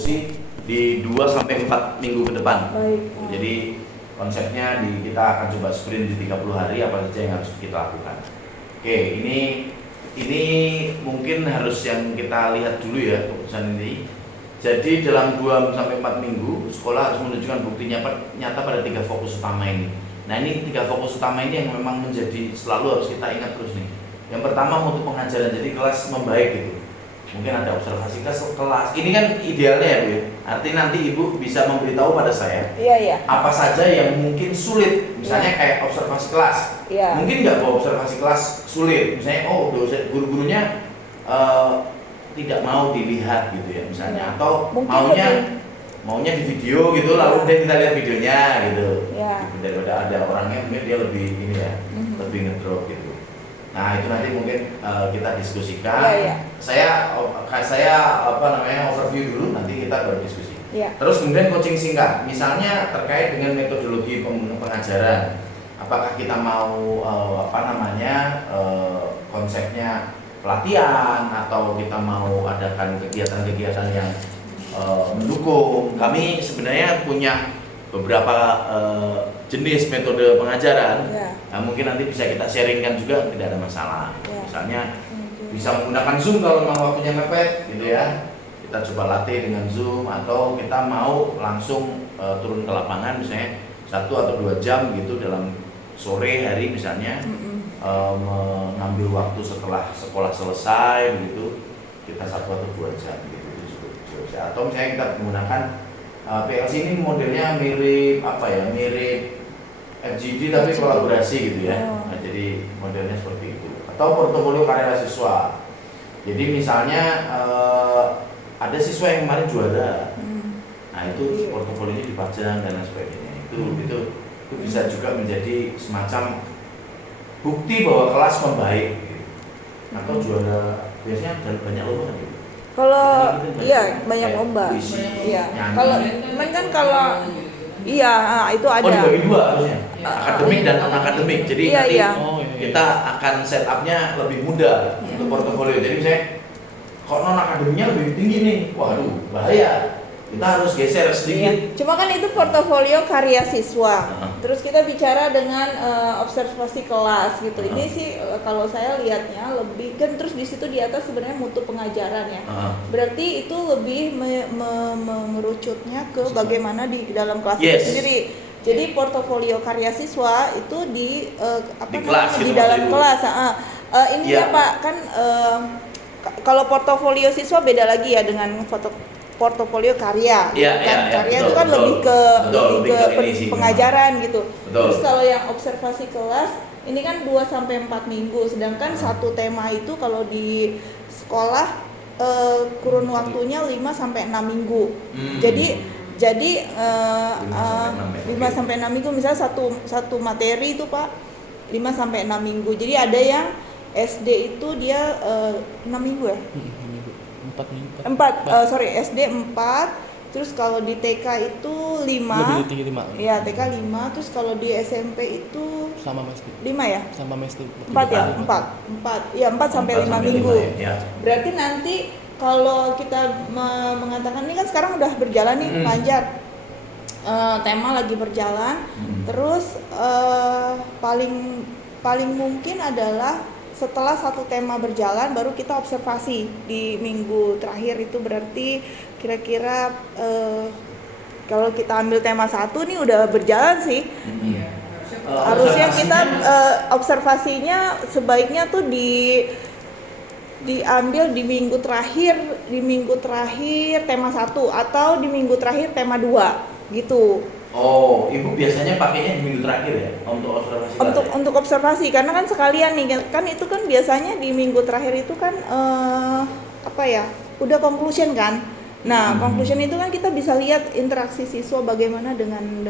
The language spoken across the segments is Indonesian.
diskusi di 2 sampai 4 minggu ke depan. Baik. Jadi konsepnya kita akan coba sprint di 30 hari apa saja yang harus kita lakukan. Oke, ini mungkin harus yang kita lihat dulu ya keputusan ini. Jadi dalam 2 sampai 4 minggu sekolah harus menunjukkan bukti nyata pada 3 fokus utama ini. Nah, ini 3 fokus utama ini yang memang menjadi selalu harus kita ingat terus nih. Yang pertama mutu pengajaran, jadi kelas membaik gitu. Mungkin ada observasi kelas. Ini kan idealnya ya, Bu. Artinya nanti Ibu bisa memberitahu pada saya apa saja yang mungkin sulit. Misalnya kayak observasi kelas. Mungkin nggak bawa observasi kelas sulit. Misalnya dosen guru-gurunya tidak mau dilihat gitu ya misalnya, atau maunya di video gitu, lalu kita lihat videonya gitu. Daripada ada orangnya mungkin dia lebih ini ya, lebih ngedrop gitu. Nah, itu nanti mungkin kita diskusikan. Saya overview dulu, nanti kita baru diskusi. Terus kemudian coaching singkat, misalnya terkait dengan metodologi pengajaran. Apakah kita mau konsepnya pelatihan atau kita mau adakan kegiatan-kegiatan yang mendukung. Kami sebenarnya punya beberapa jenis metode pengajaran. Nah, mungkin nanti bisa kita sharingkan juga, tidak ada masalah. Misalnya bisa menggunakan Zoom kalau memang waktunya mepet gitu ya. Kita coba latih dengan Zoom, atau kita mau langsung turun ke lapangan misalnya 1 atau 2 jam gitu dalam sore hari misalnya, mengambil waktu setelah sekolah selesai gitu, kita 1 atau 2 jam gitu. Atau misalnya kita menggunakan PLC, ini modelnya mirip FGD tapi kolaborasi gitu ya. Nah, jadi modelnya seperti itu. Atau portofolio karya siswa. Jadi misalnya ada siswa yang kemarin juara. Nah, itu portofolionya dipajang dan lain sebagainya. Itu bisa juga menjadi semacam bukti bahwa kelas membaik gitu. Atau juara biasanya banyak lomba kan gitu. Kalau banyak lomba. Kalau itu ada. Dibagi 2 harusnya. Akademik dan non akademik. Jadi nanti kita akan setupnya lebih mudah untuk portofolio. Jadi misalnya kok non akademiknya lebih tinggi nih, waduh bahaya. Kita harus geser sedikit. Cuma kan itu portofolio karya siswa. Terus kita bicara dengan observasi kelas gitu. Ini sih kalau saya lihatnya lebih kan, terus di situ di atas sebenarnya mutu pengajaran ya. Berarti itu lebih mengerucutnya ke bagaimana di dalam kelas itu sendiri. Jadi portofolio karya siswa itu di kelas, di dalam kelas. Ini ya Pak kan kalau portofolio siswa beda lagi ya dengan portofolio karya. Karya itu kan lebih ke pengajaran gitu. Terus kalau yang observasi kelas ini kan 2 sampai 4 minggu, sedangkan satu tema itu kalau di sekolah kurun waktunya 5 sampai 6 minggu. Jadi 5 sampai 6 minggu, misalnya satu materi itu Pak 5 sampai 6 minggu. Jadi ada yang SD itu dia 6 minggu ya? 4 SD 4, terus kalau di TK itu 5. Lebih tinggi 5. Iya, TK 5, terus kalau di SMP itu sama Mas 5 ya? Sama Mas 4 ya? 4. Iya, 4 sampai 5 minggu. Berarti nanti kalau kita mengatakan ini kan sekarang udah berjalan nih Panjar. Tema lagi berjalan. Terus paling mungkin adalah setelah satu tema berjalan baru kita observasi di minggu terakhir. Itu berarti kira-kira kalau kita ambil tema 1 nih udah berjalan sih. Harusnya kita observasinya sebaiknya tuh diambil di minggu terakhir tema 1 atau di minggu terakhir tema 2 gitu. Oh, Ibu biasanya pakainya di minggu terakhir ya untuk observasi? Untuk observasi, karena kan sekalian nih kan, itu kan biasanya di minggu terakhir itu kan udah conclusion kan. Nah, conclusion itu kan kita bisa lihat interaksi siswa bagaimana dengan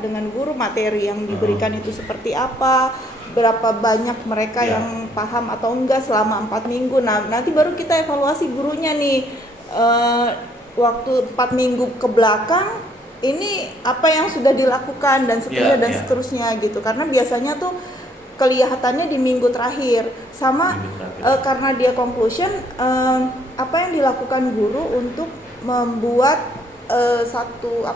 dengan guru, materi yang diberikan itu seperti apa, berapa banyak mereka yang paham atau enggak selama 4 minggu. Nah, nanti baru kita evaluasi gurunya nih waktu 4 minggu ke belakang ini apa yang sudah dilakukan dan seterusnya dan seterusnya gitu. Karena biasanya tuh kelihatannya di minggu terakhir. Sama karena dia conclusion, apa yang dilakukan guru untuk membuat satu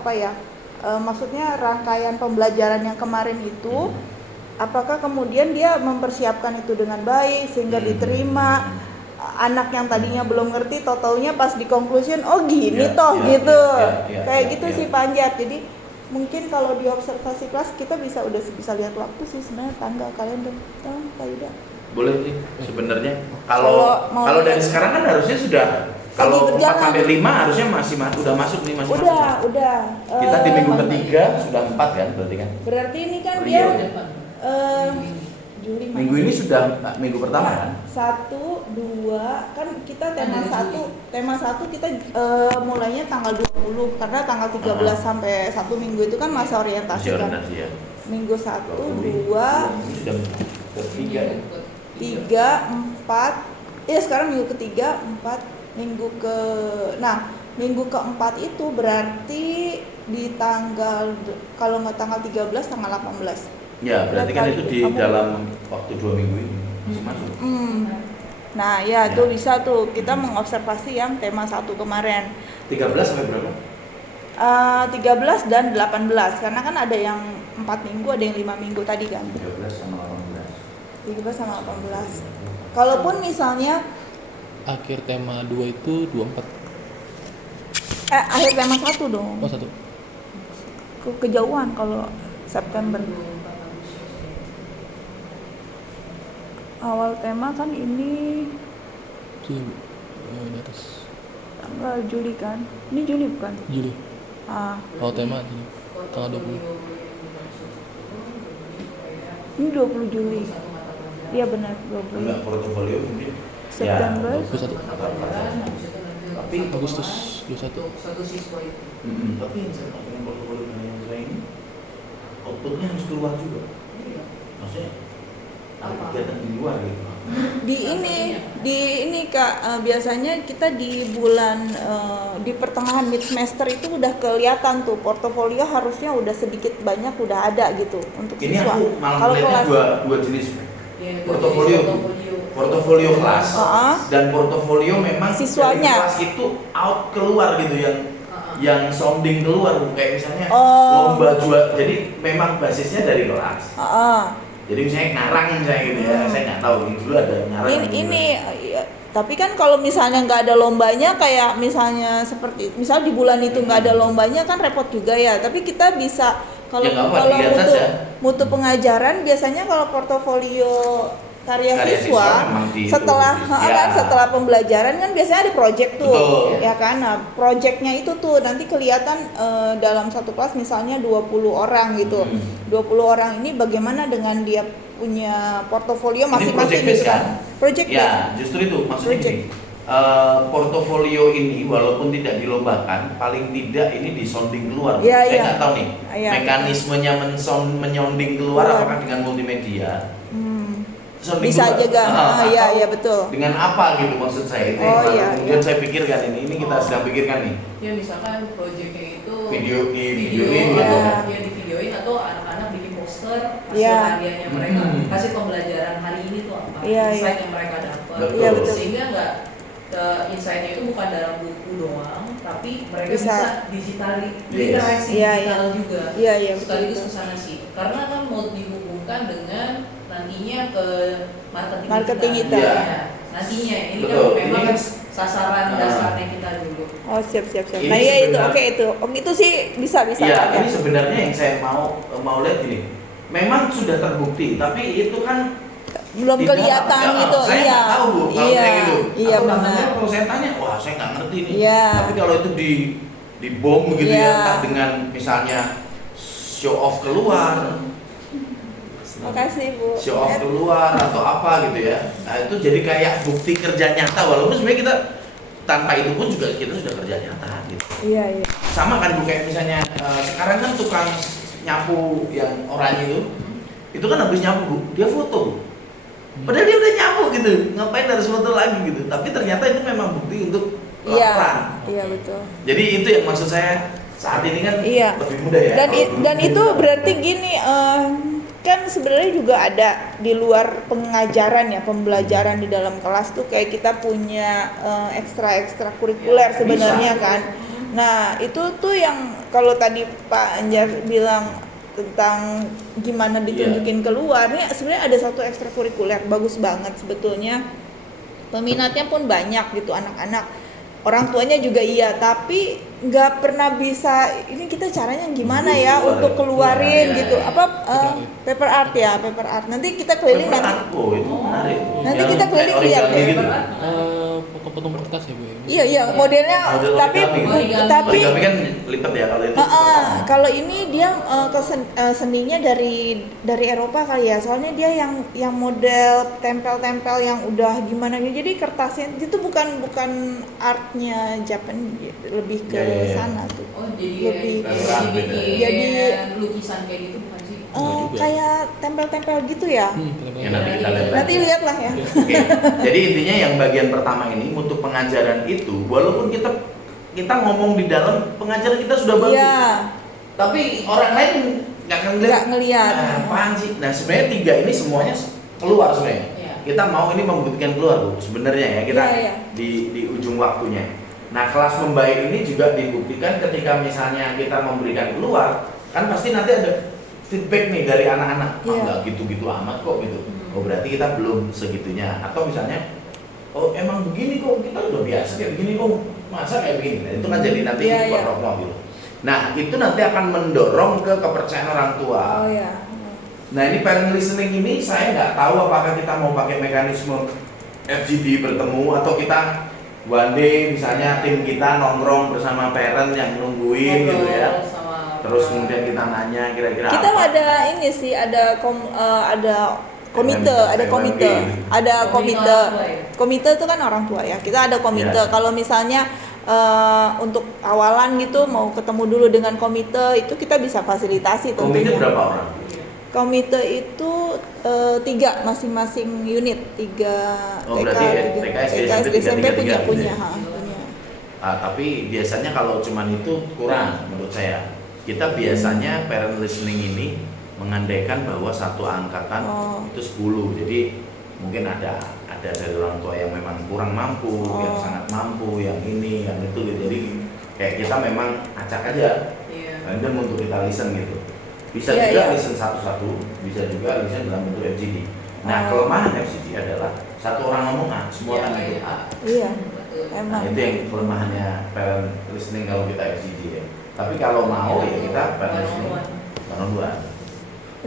maksudnya rangkaian pembelajaran yang kemarin itu, apakah kemudian dia mempersiapkan itu dengan baik sehingga diterima. Anak yang tadinya belum ngerti, taunya pas di conclusion, oh gini kayak gitu sih Pak Anjar. Jadi mungkin kalau di observasi kelas kita udah bisa lihat waktu sih sebenarnya, tanggal kalender Pak Yuda. Boleh sih sebenarnya. Kalau dari sekarang kan harusnya sudah, kalau 4 sampai 5 harusnya udah masuk nih masing-masing. Udah. Kita di minggu ketiga sudah 4 kan berarti kan? Berarti ini kan dia Juli. Minggu ini sudah minggu pertama kan? 1, 2 kan kita tema 1 kita mulainya tanggal 20 karena tanggal 13 sampai 1 minggu itu kan masa orientasi kan. Ya. Minggu 1, 2, 3, 4. Ya sekarang minggu ketiga, 4 minggu keempat itu berarti di tanggal, kalau nggak tanggal 13, tanggal 18. Ya, berarti kan itu di dalam waktu 2 minggu ini masuk. Nah, ya tuh bisa tuh kita mengobservasi yang tema 1 kemarin. 13 sampai berapa? 13 dan 18 karena kan ada yang 4 minggu, ada yang 5 minggu tadi kan. 13 sama 18. 13 sama 18. Kalaupun misalnya akhir tema 2 itu 24. Akhir tema 1 dong. Oh, 1. Kejauhan kalau September. Awal tema kan ini Di atas. tanggal Juli kan? Ini Juli bukan? Juli. Oh, tema ini tanggal 20. Ini 20 Juli. Iya benar 20. Enggak, portofolio mungkin. September. Ya, 21. Tapi Agustus 21. Tapi yang saya pakai portofolio yang saya ini outputnya harus keluar juga. Maksudnya kegiatan di luar gitu. Di ini Kak, biasanya kita di bulan di pertengahan mid semester itu udah kelihatan tuh portofolio harusnya udah sedikit banyak udah ada gitu untuk ini siswa. Aku malah Kalau melihatnya dua jenis portofolio kelas dan portofolio memang siswanya dari kelas itu out keluar gitu yang sounding keluar kayak misalnya lomba jual, jadi memang basisnya dari kelas. Jadi misalnya ngarang misalnya gitu ya, saya nggak tahu dulu ada ngarang. Tapi kan kalau misalnya nggak ada lombanya, kayak misalnya misal di bulan itu nggak ada lombanya kan repot juga ya. Tapi kita bisa kalau mutu pengajaran biasanya kalau portofolio karya siswa setelah pembelajaran kan biasanya ada project tuh. Betul. Ya kan. Nah, projectnya itu tuh nanti kelihatan dalam satu kelas misalnya 20 orang gitu. 20 orang ini bagaimana dengan dia punya portofolio masing-masing gitu kan. Project ya, justru itu maksudnya gini. Portofolio ini walaupun tidak dilombakan, paling tidak ini disounding keluar. Saya nggak tahu nih mekanismenya menyonding keluar apakah dengan multimedia. Bisa juga, iya betul. Dengan apa gitu maksud saya itu. Kemudian saya pikirkan ini kita sedang pikirkan nih. Ya misalkan proyeknya itu videoin divideoin atau anak-anak bikin poster hasil karyanya mereka, hasil pembelajaran hari ini tuh apa, insight yang mereka dapat. Sehingga nggak insight-nya itu bukan dalam buku doang, tapi mereka bisa literasi digital juga. Sekaligus ke sana sih. Karena kan mau dihubungkan dengan nantinya ke marketing kita. Nantinya ini kan memang kan sasaran dasarnya kita dulu. Oh siap. Nah ya itu itu sih bisa. Ya ini sebenarnya yang saya mau lihat gini. Memang sudah terbukti, tapi itu kan belum kelihatan gitu. Saya nggak tahu Bu kalau kayak gitu. Iya benar. Kalau saya tanya, wah saya nggak ngerti nih. Iya. Tapi kalau itu di bom gitu ya, entah dengan misalnya show off keluar. Makasih Bu. Show off keluar atau apa gitu ya. Nah itu jadi kayak bukti kerja nyata, walaupun sebenarnya kita tanpa itu pun juga kita sudah kerja nyata gitu. Iya. Sama kan Bu, kayak misalnya sekarang kan tukang nyapu yang oranye itu kan habis nyapu Bu, dia foto Bu. Padahal dia udah nyapu gitu, ngapain harus foto lagi gitu. Tapi ternyata itu memang bukti untuk laporan. Iya betul. Jadi itu yang maksud saya saat ini kan lebih mudah ya. Dan itu berarti gini, kan sebenarnya juga ada di luar pengajaran ya, pembelajaran di dalam kelas tuh kayak kita punya ekstra kurikuler sebenarnya kan. Nah itu tuh yang kalau tadi Pak Anjar bilang tentang gimana ditunjukin keluar, nih sebenarnya ada satu ekstrakurikuler bagus banget sebetulnya, peminatnya pun banyak gitu anak-anak, orang tuanya juga iya, tapi nggak pernah bisa ini kita caranya gimana ya untuk keluarin gitu apa paper art nanti kita keliling nanti itu menarik. Nanti kita keliling lihat ya gitu. Potong kertas ya Bu. Iya modelnya tapi origami kan lipat ya kalau itu. Kalau ini dia seninya dari Eropa kali ya, soalnya dia yang model tempel-tempel yang udah gimana gitu, jadi kertasnya itu bukan artnya Japan, lebih ke sana tuh. Oh jadi jadi lukisan kayak gitu bukan sih? Kayak tempel-tempel gitu ya. Ya nanti kita lihat. Nanti lihatlah ya. Oke. Jadi intinya yang bagian pertama ini untuk pengajaran itu, walaupun kita ngomong di dalam pengajaran kita sudah bagus. Iya. Tapi orang lain nggak ngelihat. Nah, apaan sih? Nah sebenarnya 3 ini semuanya keluar sebenarnya. Iya. Kita mau ini membuktikan keluar Bu. Sebenarnya ya kita Iya. di ujung waktunya. Nah kelas membaik ini juga dibuktikan ketika misalnya kita memberikan keluar, kan pasti nanti ada feedback nih dari anak-anak. Nggak gitu-gitu amat kok gitu. Oh berarti kita belum segitunya. Atau misalnya, oh emang begini kok, kita udah biasa kayak begini kok, masa kayak begini. Nah, itu kan jadi nanti porok gitu. Nah itu nanti akan mendorong ke kepercayaan orang tua. Oh ya. Nah ini parent listening ini saya nggak tahu apakah kita mau pakai mekanisme FGD bertemu atau kita one day misalnya tim kita nongkrong bersama parent yang nungguin gitu ya. Terus kemudian kita nanya kira-kira kita apa? ada ini sih, ada komite itu kan orang tua ya, kita ada komite. Kalau misalnya untuk awalan gitu mau ketemu dulu dengan komite, itu kita bisa fasilitasi tentunya. Komite berapa orang? Komite itu 3 masing-masing unit, 3 TK, SMP punya. Tapi biasanya kalau cuman itu kurang menurut saya. Kita biasanya parent listening ini mengandaikan bahwa satu angkatan itu 10. Jadi mungkin ada dari orang tua yang memang kurang mampu, yang sangat mampu, yang ini, yang itu gitu. Jadi kayak kita memang acak aja. Random untuk kita listen gitu. Bisa juga listen satu-satu, bisa juga listen dalam bentuk FGD. Nah, kelemahan FGD adalah satu orang ngomongan, semua orang itu. Iya. Emang. Nah, itu yang kelemahannya parent listening kalau kita FGD ya. Tapi kalau mau ya kita parent listening one on one.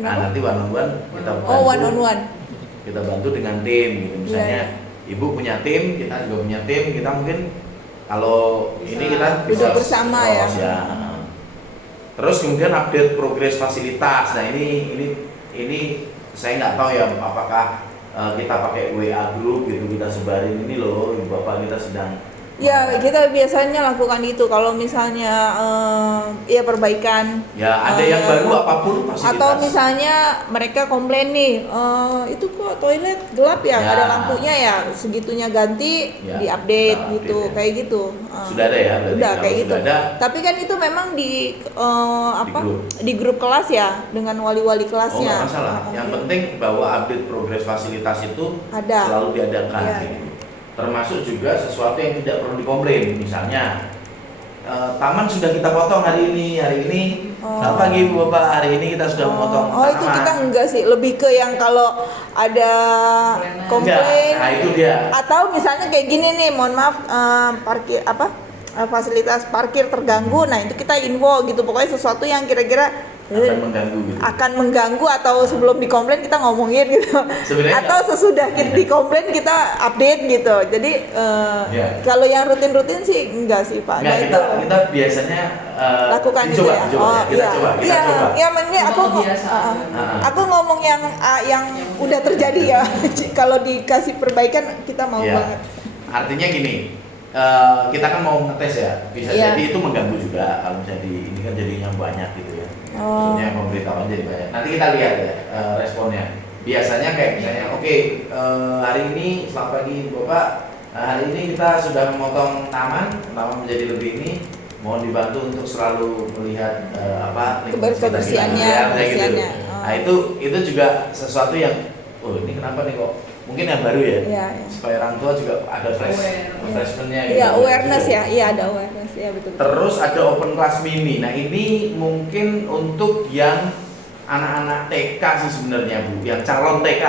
Nah, nanti one on one kita bantu. One on one. Kita bantu dengan tim gitu. Misalnya ibu punya tim, kita juga punya tim, kita mungkin kalau ini kita bisa bersama ya. Terus kemudian update progres fasilitas. Nah ini saya nggak tahu ya apakah kita pakai WA group gitu, kita sebarin ini loh Bapak kita sedang. Ya kita biasanya lakukan itu kalau misalnya ya perbaikan. Ya ada yang baru apapun fasilitas. Atau misalnya mereka komplain nih, itu kok toilet gelap ya, nggak ada lampunya ya, segitunya ganti, diupdate gitu, kayak gitu. Sudah ada ya? Udah kayak gitu. Ada, tapi kan itu memang di grup kelas ya, dengan wali-wali kelasnya. Oh nggak masalah. Yang penting bahwa update progres fasilitas itu selalu diadakan. Gitu. Termasuk juga sesuatu yang tidak perlu dikomplain, misalnya taman sudah kita potong hari ini. Selamat pagi Bu Bapak, hari ini kita sudah memotong taman. Itu kita enggak sih, lebih ke yang kalau ada komplain. Nah itu dia. Atau misalnya kayak gini nih, mohon maaf parkir fasilitas parkir terganggu, nah itu kita info gitu, pokoknya sesuatu yang kira-kira akan mengganggu atau sebelum dikomplain kita ngomongin gitu. Sebenarnya atau sesudah kita dikomplain kita update gitu. Jadi kalau yang rutin-rutin sih enggak sih Pak. Enggak, kita biasanya lakukan itu ya. Kita coba. Ya maksudnya aku ngomong yang udah terjadi ya. Kalau dikasih perbaikan kita mau banget. Artinya gini, kita kan mau ngetes ya, bisa jadi itu mengganggu juga kalau jadi ini kan jadinya banyak gitu ya. Maksudnya pemberitahuan jadi banyak. Nanti kita lihat ya responnya. Biasanya kayak misalnya, hari ini selamat pagi Bapak, hari ini kita sudah memotong taman menjadi lebih ini. Mohon dibantu untuk selalu melihat kebersihannya. Gitu. Nah Nah itu juga sesuatu yang ini kenapa nih kok mungkin yang baru ya, iya. Supaya orang tua juga ada refreshmentnya gitu. Iya, awareness ya, iya ada awareness ya betul. Terus ada open class mini. Nah ini mungkin untuk yang anak-anak TK sih sebenarnya Bu, yang calon TK.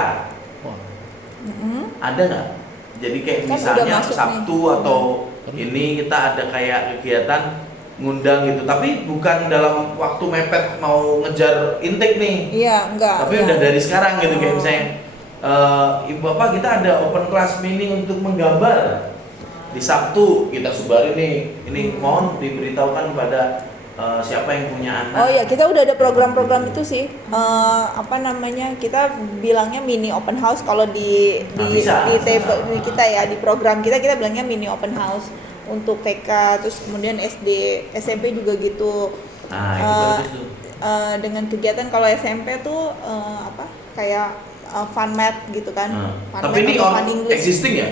Ada nggak? Jadi kayak Kan misalnya udah masuk Sabtu nih. atau ini kita ada kayak kegiatan ngundang gitu, tapi bukan dalam waktu mepet mau ngejar intake nih. Iya, enggak. Tapi udah dari sekarang gitu kayak misalnya Ibu Bapak kita ada open class mini untuk menggambar di Sabtu, kita sebarin nih. Ini mohon diberitahukan kepada siapa yang punya anak. Oh iya, kita udah ada program-program itu sih. Kita bilangnya mini open house kalau di table kita ya, di program kita bilangnya mini open house untuk TK, terus kemudian SD, SMP juga gitu. Nah, itu bagus tuh. Dengan kegiatan kalau SMP tuh kayak fun math gitu kan. Fun Tapi ini existing ya?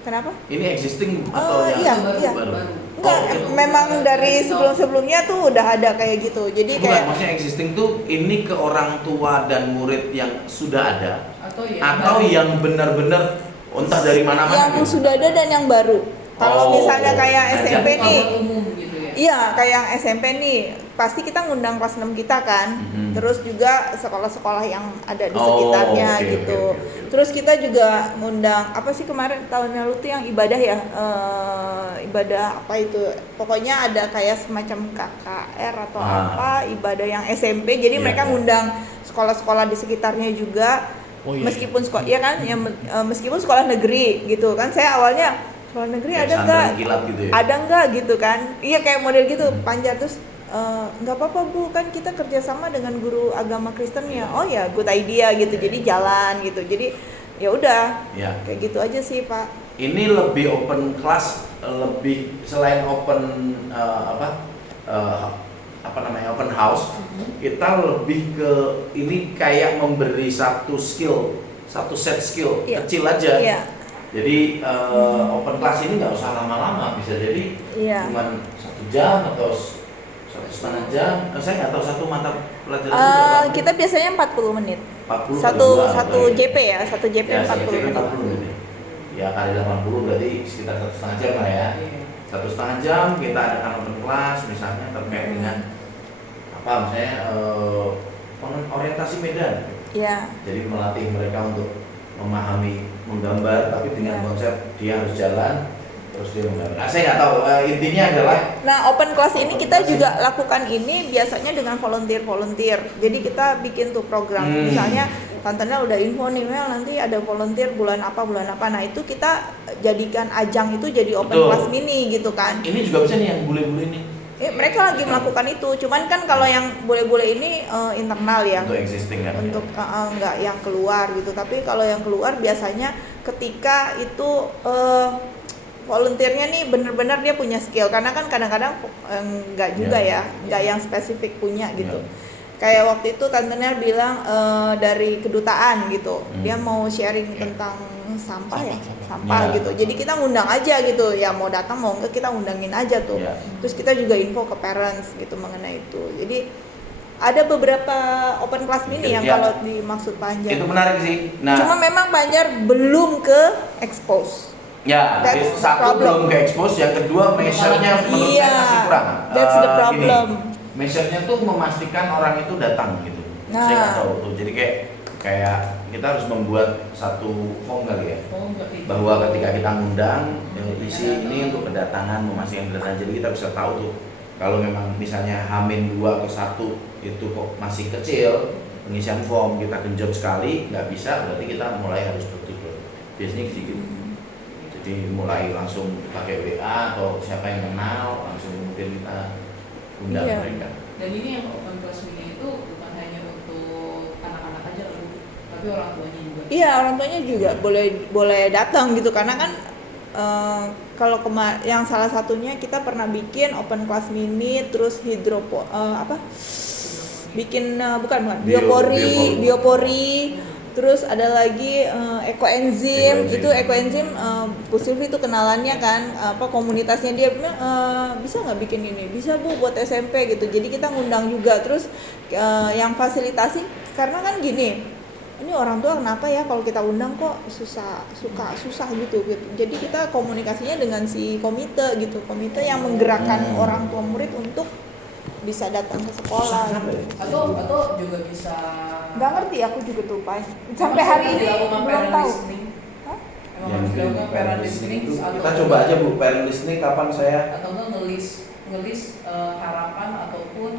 Kenapa? Ini existing atau yang baru? Enggak, memang dari sebelum-sebelumnya tuh udah ada kayak gitu. Jadi kayak maksudnya existing tuh ini ke orang tua dan murid yang sudah ada atau yang benar-benar entah dari mana-mana yang sudah ada dan yang baru. Kalau misalnya kayak SMP nih, iya kayak yang SMP nih, pasti kita ngundang kelas 6 kita kan, terus juga sekolah-sekolah yang ada di sekitarnya gitu. Terus kita juga ngundang apa sih kemarin tahun lalu tuh yang ibadah ya, ibadah apa itu, pokoknya ada kayak semacam KKR atau apa ibadah yang SMP, jadi mereka ngundang sekolah-sekolah di sekitarnya juga, meskipun sekolah, ya kan, ya, meskipun sekolah negeri gitu kan, saya awalnya sekolah negeri ada nggak? Gitu ya? Ada nggak gitu kan? Iya kayak model gitu panjat terus nggak apa-apa Bu, kan kita kerjasama dengan guru agama Kristen ya. Oh ya, good idea gitu. Jadi jalan gitu. Jadi ya udah kayak gitu aja sih Pak. Ini lebih open class, lebih selain open open house, kita lebih ke ini kayak memberi satu set skill kecil aja. Jadi open class ini nggak usah lama-lama, bisa jadi cuma 1 jam atau 1,5 jam. Saya nggak tahu satu mata pelajaran itu kita biasanya 40 menit. 40 satu JP ya, satu JP ya, 40 menit. Ya kali 80 berarti sekitar 1,5 jam lah ya. 1,5 jam kita adakan open class misalnya terkait dengan apa misalnya orientasi medan. Iya. Jadi melatih mereka untuk memahami menggambar, tapi dengan konsep dia harus jalan terus dia menggambar. Nah, saya nggak tahu, intinya adalah. Nah, open class ini kita juga lakukan ini biasanya dengan volunteer. Jadi kita bikin tuh program, misalnya Tantenya udah info nih, Mel nanti ada volunteer bulan apa. Nah itu kita jadikan ajang itu jadi open class mini gitu kan. Ini juga bisa nih yang bule-bule ini. Mereka lagi melakukan itu, cuman kan kalau yang bule-bule ini internal ya. Untuk existing kan. Untuk nggak yang keluar gitu. Tapi kalau yang keluar biasanya ketika itu volunteernya nih bener-bener dia punya skill, karena kan kadang-kadang nggak juga ya, nggak yang spesifik punya gitu. Kayak waktu itu tantenya bilang dari kedutaan gitu, dia mau sharing tentang sampah gitu. Jadi kita ngundang aja gitu, ya mau datang mau enggak kita undangin aja tuh. Terus kita juga info ke parents gitu mengenai itu. Jadi ada beberapa open class mini yang kalau dimaksud Panjar. Itu menarik sih. Nah, cuma memang Panjar belum ke expose. Ya, satu belum ke expose, yang kedua measure-nya menurut saya masih kurang. That's the problem. Measure-nya tuh memastikan orang itu datang gitu. Saya nggak tahu tuh. Jadi kayak kita harus membuat satu form kali ya. Bahwa ketika kita ngundang isi ini untuk kedatangan, memastikan kedatangan. Jadi kita bisa tahu tuh kalau memang misalnya H-2 ke 1 itu kok masih kecil, pengisian form kita genjot sekali nggak bisa, berarti kita mulai harus betul. Biasanya gitu. Jadi mulai langsung pakai WA atau siapa yang kenal langsung mungkin kita undang mereka. Dan ini yang open class mini itu bukan hanya untuk anak-anak aja, tapi orang tuanya juga. Iya, orang tuanya juga boleh datang gitu, karena kan kalau yang salah satunya kita pernah bikin open class mini, terus biopori. Terus ada lagi ekoenzim. Itu ekoenzim Bu Sylvie itu kenalannya kan, komunitasnya dia bisa nggak bikin ini? Bisa Bu, buat SMP gitu. Jadi kita ngundang juga. Terus yang fasilitasi Karena kan gini, ini orang tua kenapa ya kalau kita undang kok susah gitu. Jadi kita komunikasinya dengan si komite gitu, komite yang menggerakkan orang tua murid untuk bisa datang ke sekolah gitu. Atau juga bisa Nggak ngerti aku juga tuh Pak. Sampai hari ini belum tahu. Emang harus dilakukan parent listening kita coba aja Bu, parent listening kapan saya atau enggak ngelis harapan ataupun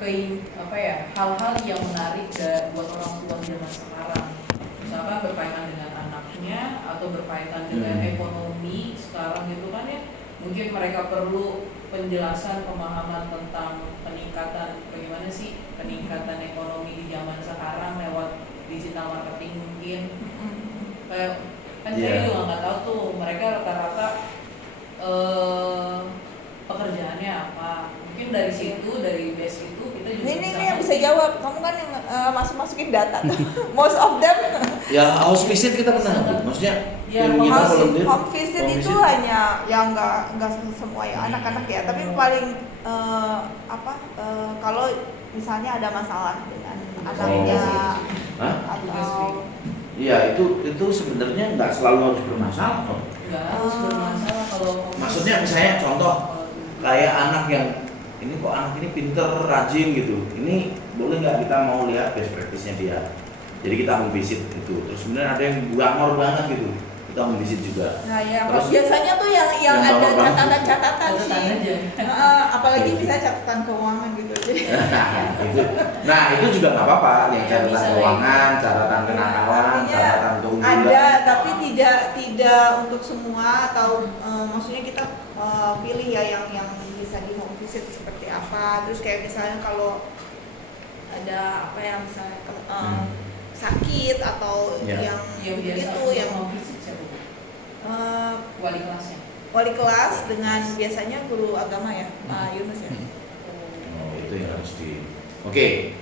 hal-hal yang menarik buat orang tua di zaman sekarang, misalkan berkaitan dengan anaknya atau berkaitan dengan ekonomi sekarang gitu kan ya, mungkin mereka perlu penjelasan pemahaman tentang bagaimana sih peningkatan ekonomi di zaman sekarang lewat digital marketing mungkin. Kayak kan saya juga nggak tahu tuh mereka rata-rata pekerjaannya apa, mungkin dari situ, dari base itu kita juga ini yang bisa jawab, kamu kan yang masukin data most of them ya house visit kita pernah, maksudnya home visit itu hanya yang nggak semua ya anak-anak ya, tapi paling kalau misalnya ada masalah dengan anaknya atau iya itu sebenarnya nggak selalu harus bermasalah kok. Nggak harus bermasalah kalau maksudnya misalnya contoh kayak anak yang ini kok anak ini pinter, rajin gitu, ini boleh nggak kita mau lihat best practice-nya dia, jadi kita home visit gitu. Terus sebenarnya ada yang glamor banget gitu, kita home visit juga. Nah ya, terus, biasanya tuh yang ada catatan-catatan sih, apalagi gitu. bisa catatan keuangan gitu. Nah itu juga nggak apa-apa, yang catatan keuangan, catatan kenakalan, catatan keunggulan. Ada, tapi tidak untuk semua, atau maksudnya kita pilih ya yang bisa di home visit seperti apa. Terus kayak misalnya kalau ada apa ya misalnya sakit atau yang gitu yang home visit siapa? Wali kelasnya. Wali kelas dengan biasanya guru agama ya, Pak Yunus ya. Itu yang harus Oke,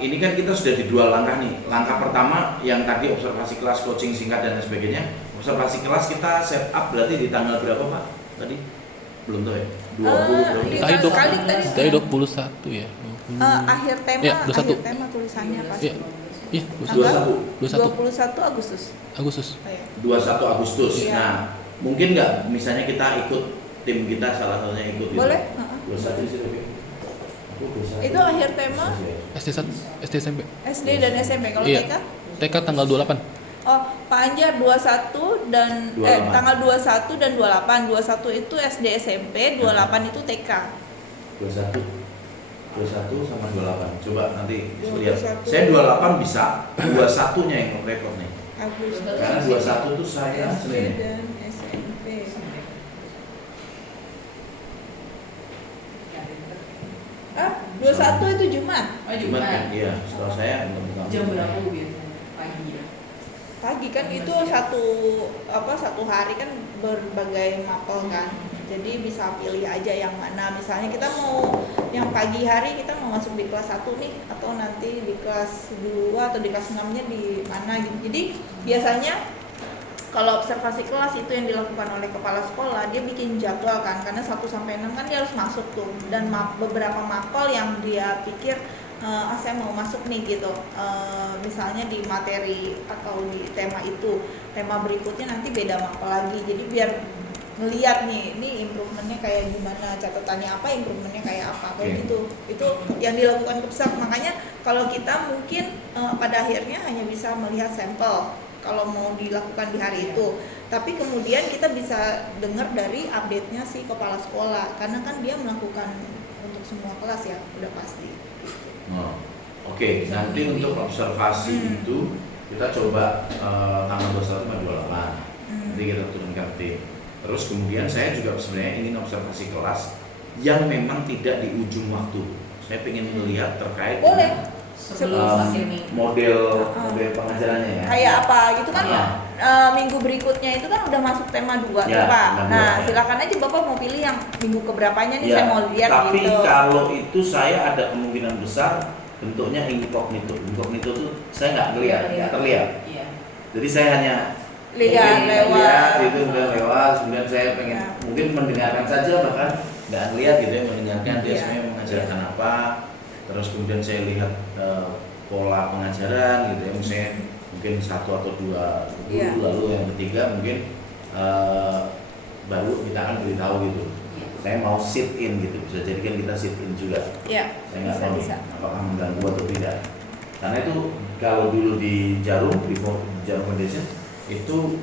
ini kan kita sudah di 2 langkah nih. Langkah pertama yang tadi observasi kelas, coaching singkat dan sebagainya. Observasi kelas kita set up berarti di tanggal berapa Pak? Tadi belum tahu ya. 20 Tadi 21 ya. Akhir tema, ya, akhir tema tulisannya pasti. Iya, 21 Agustus. Oh, iya. 21 Agustus. Iya. Nah, mungkin nggak misalnya kita ikut tim kita salah satunya ikut Boleh? Gitu. 21 sih tapi. Itu akhir tema SD SMP. SD dan SMP. Kalau iya. TK? TK tanggal 28. Oh, Pak Anjar 21 dan 28. Tanggal 21 dan 28. 21 itu SD SMP, 28 itu TK. 21 sama 28. Coba nanti lihat. 21. Saya 28 bisa, 21-nya yang repot nih. Agustus. Karena 21 itu saya SD Senin. dan SMP. 21 itu Jumat. Jumat kan? Iya, setelah saya Jam berapa biasanya? Pagi ya. Pagi kan itu satu hari kan berbagai mapel kan. Jadi bisa pilih aja yang mana. Misalnya kita mau yang pagi hari kita mau masuk di kelas 1 nih, atau nanti di kelas 2 atau di kelas 6-nya di mana gitu. Jadi biasanya kalau observasi kelas itu yang dilakukan oleh kepala sekolah, dia bikin jadwal kan, karena 1 sampai 6 kan dia harus masuk tuh, dan beberapa mapel yang dia pikir saya mau masuk nih gitu, misalnya di materi atau di tema itu, tema berikutnya nanti beda mapel lagi, jadi biar ngeliat nih, ini improvementnya kayak gimana, catatannya apa, improvementnya kayak apa, kayak gitu. Itu yang dilakukan Kepsab. Makanya kalau kita mungkin pada akhirnya hanya bisa melihat sampel kalau mau dilakukan di hari itu, tapi kemudian kita bisa dengar dari update-nya si kepala sekolah, karena kan dia melakukan untuk semua kelas ya, udah pasti. Oke, nanti untuk observasi itu kita coba tanggal 21 sampai 28. Nanti kita turunkan tim. Terus kemudian saya juga sebenarnya ingin observasi kelas yang memang tidak di ujung waktu. Saya ingin melihat terkait Boleh. Model pengajarannya ya. Kayak apa gitu kan ya. Minggu berikutnya itu kan udah masuk tema 2 ya, Pak. Nah, ya. silakan aja Bapak mau pilih yang minggu keberapanya nih, ya, saya mau lihat tapi gitu. Tapi kalau itu saya ada kemungkinan besar bentuknya incognito. Incognito tuh saya nggak ngelihat, nggak terlihat. Iya. Jadi saya hanya lihat lewat itu udah lewat. Kemudian saya pengen mungkin mendengarkan saja, bahkan nggak ngelihat gitu ya, mendengarkan dia sebenarnya mengajarkan apa. Terus kemudian saya lihat pola pengajaran gitu ya, misalnya mungkin 1 atau 2 guru, lalu yang ketiga mungkin baru kita akan beritahu gitu. Saya mau sit in gitu, bisa jadi kan kita sit in juga. Iya. Saya nggak tahu apakah mengganggu atau tidak. Karena itu kalau dulu di Jarum Foundation itu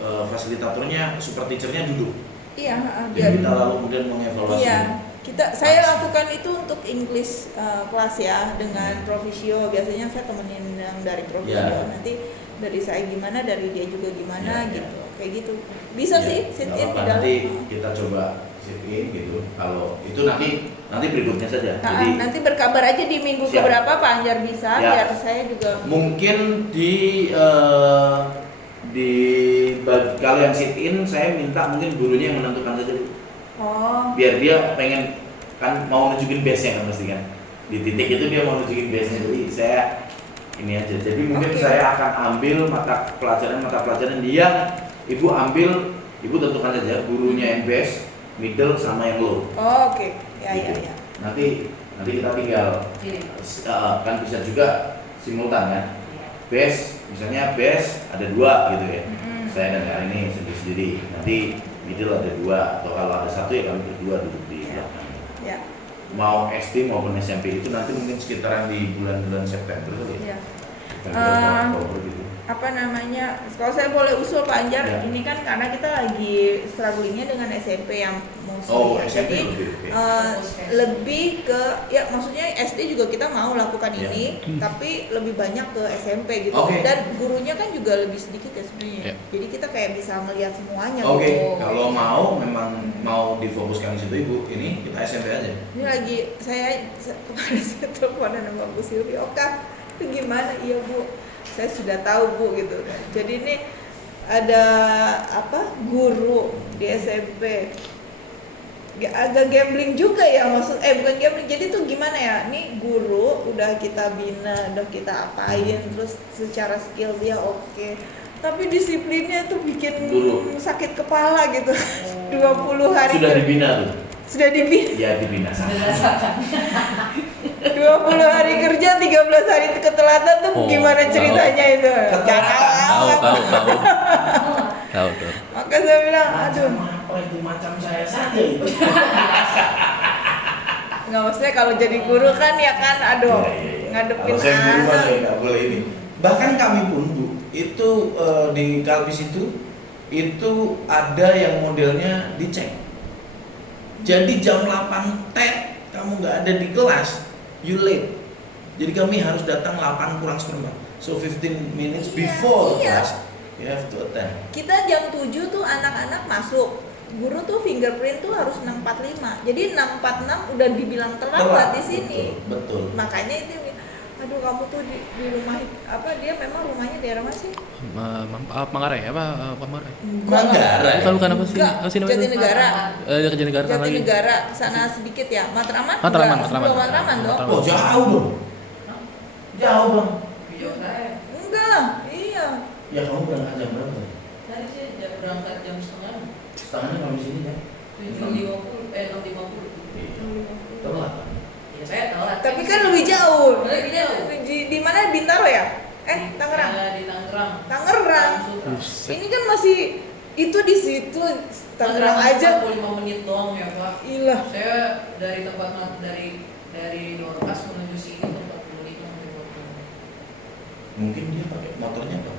fasilitatornya super teachernya duduk. Iya. Jadi kita lalu kemudian mengevaluasi. Iya. Saya lakukan itu untuk English kelas ya dengan Provisio. Biasanya saya temenin yang dari Provisio. Nanti dari saya gimana, dari dia juga gimana gitu. Kayak gitu. Bisa sih sit in di dalam. Nanti kita coba sit in gitu. Kalau itu nanti berikutnya saja. Jadi nanti berkabar aja di minggu keberapa Pak Anjar bisa biar saya juga. Mungkin kalau yang sit in saya minta mungkin gurunya yang menentukan saja. Biar dia pengen kan mau nunjukin base-nya kan pasti kan. Di titik itu dia mau nunjukin base-nya. Jadi saya ini aja. Jadi mungkin saya akan ambil mata pelajaran dia Ibu ambil, Ibu tentukan saja gurunya yang base, middle sama yang low. Oke. Ya. Nanti kita tinggal kan bisa juga simultan kan. Base, misalnya base ada 2 gitu ya. Saya dan Kak ini sendiri. Nanti middle ada 2 atau kalau ada 1 ya kami berdua duduk di belakang. Ya. Mau SD maupun SMP itu nanti mungkin sekitaran di bulan-bulan September ya. Apa namanya? Kalau saya boleh usul Pak Anjar, ini kan karena kita lagi strugglingnya dengan SMP yang SMP lebih ke ya maksudnya SD juga kita mau lakukan ini, tapi lebih banyak ke SMP gitu. Dan gurunya kan juga lebih sedikit ya sebenarnya. Jadi kita kayak bisa melihat semuanya gitu. Kalau memang mau difokuskan di situ Ibu, ini kita SMP aja. Ini lagi saya kemarin saya teleponan sama Bu Silvi, itu gimana? Iya Bu, saya sudah tahu Bu gitu. Jadi ini ada guru di SMP agak gambling juga ya, bukan gambling, jadi tuh gimana ya, nih guru udah kita bina, udah kita apain, terus secara skill dia oke, tapi disiplinnya tuh bikin sakit kepala gitu. 20 hari sudah dibina tuh? Sudah dibina? Ya dibina 20 hari kerja, 13 hari ketelatan tuh gimana ceritanya itu? Tahu. Maka saya bilang, aduh. Apa itu macam saya saja itu? Nggak, maksudnya kalau jadi guru kan ya kan, ngadepin kalau saya guru mah saya nggak boleh ini. Bahkan kami pun Bu, itu di Kalbis itu ada yang modelnya dicek. Jadi jam 8 tet kamu nggak ada di kelas, you late. Jadi kami harus datang 8 kurang seperempat. So 15 minutes before class, you have to attend. Kita jam 7 tuh anak-anak masuk. Guru tuh fingerprint tuh harus 645. Jadi 646 udah dibilang terlambat di sini. Betul. Makanya itu, aduh kamu tuh di rumah dia memang rumahnya daerah mana sih? Manggarai Manggarai. Manggarai. Kalau bukan apa sih? Jatinegara. Jatinegara sana sedikit ya. Matraman dong. Oh, jauh dong. Jauh bang. Enggak lah, iya. Ya kamu berangkat jam berapa? Tadi sih berangkat jam setengahnya kami sini kan? 6.50. Telat. Ya saya telat. Tapi kan lebih jauh. Lebih jauh. Di mana? Bintaro ya? Tangerang. Di Tangerang. Tangerang. Ini kan masih itu di situ Tangerang aja 45 menit doang ya Pak. Iya. Saya dari tempat dari Dorcas menuju sini tuh 45 menit. Mungkin dia pakai motornya Pak.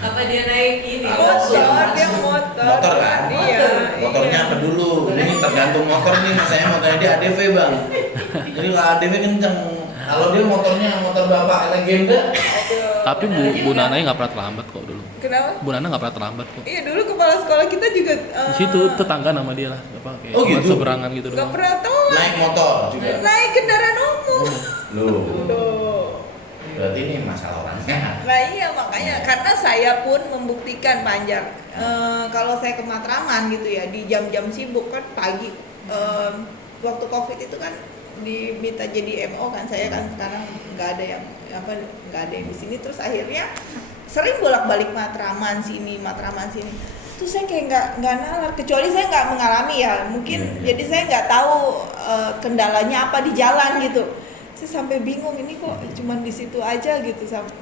Apa dia naik ini? Dia motor kan? Iya. Motornya apa dulu? Ini tergantung motor nih, saya motornya dia ADV bang. Jadi kalau ADV kenceng. Kalau dia motornya motor bapak legenda. Tapi Bu Nana nggak pernah terlambat kok dulu. Kenapa? Bu Nana nggak pernah terlambat kok. Iya, dulu kepala sekolah kita juga di situ tetangga nama dia lah, kayak gitu? seberangan gitu nggak doang. pernah tahu. Naik motor juga. Naik kendaraan umum. Loh. Berarti ini masalah orangnya. Nah iya, makanya karena saya pun membuktikan Panjar. Kalau saya ke Matraman gitu ya, di jam-jam sibuk kan pagi, waktu Covid itu kan diminta jadi MO kan, saya kan sekarang nggak ada yang di sini, terus akhirnya sering bolak-balik Matraman sini. Terus saya kayak nggak nalar, kecuali saya nggak mengalami ya mungkin. Jadi saya nggak tahu kendalanya apa di jalan gitu. Saya sampai bingung, ini kok cuman di situ aja gitu sampai.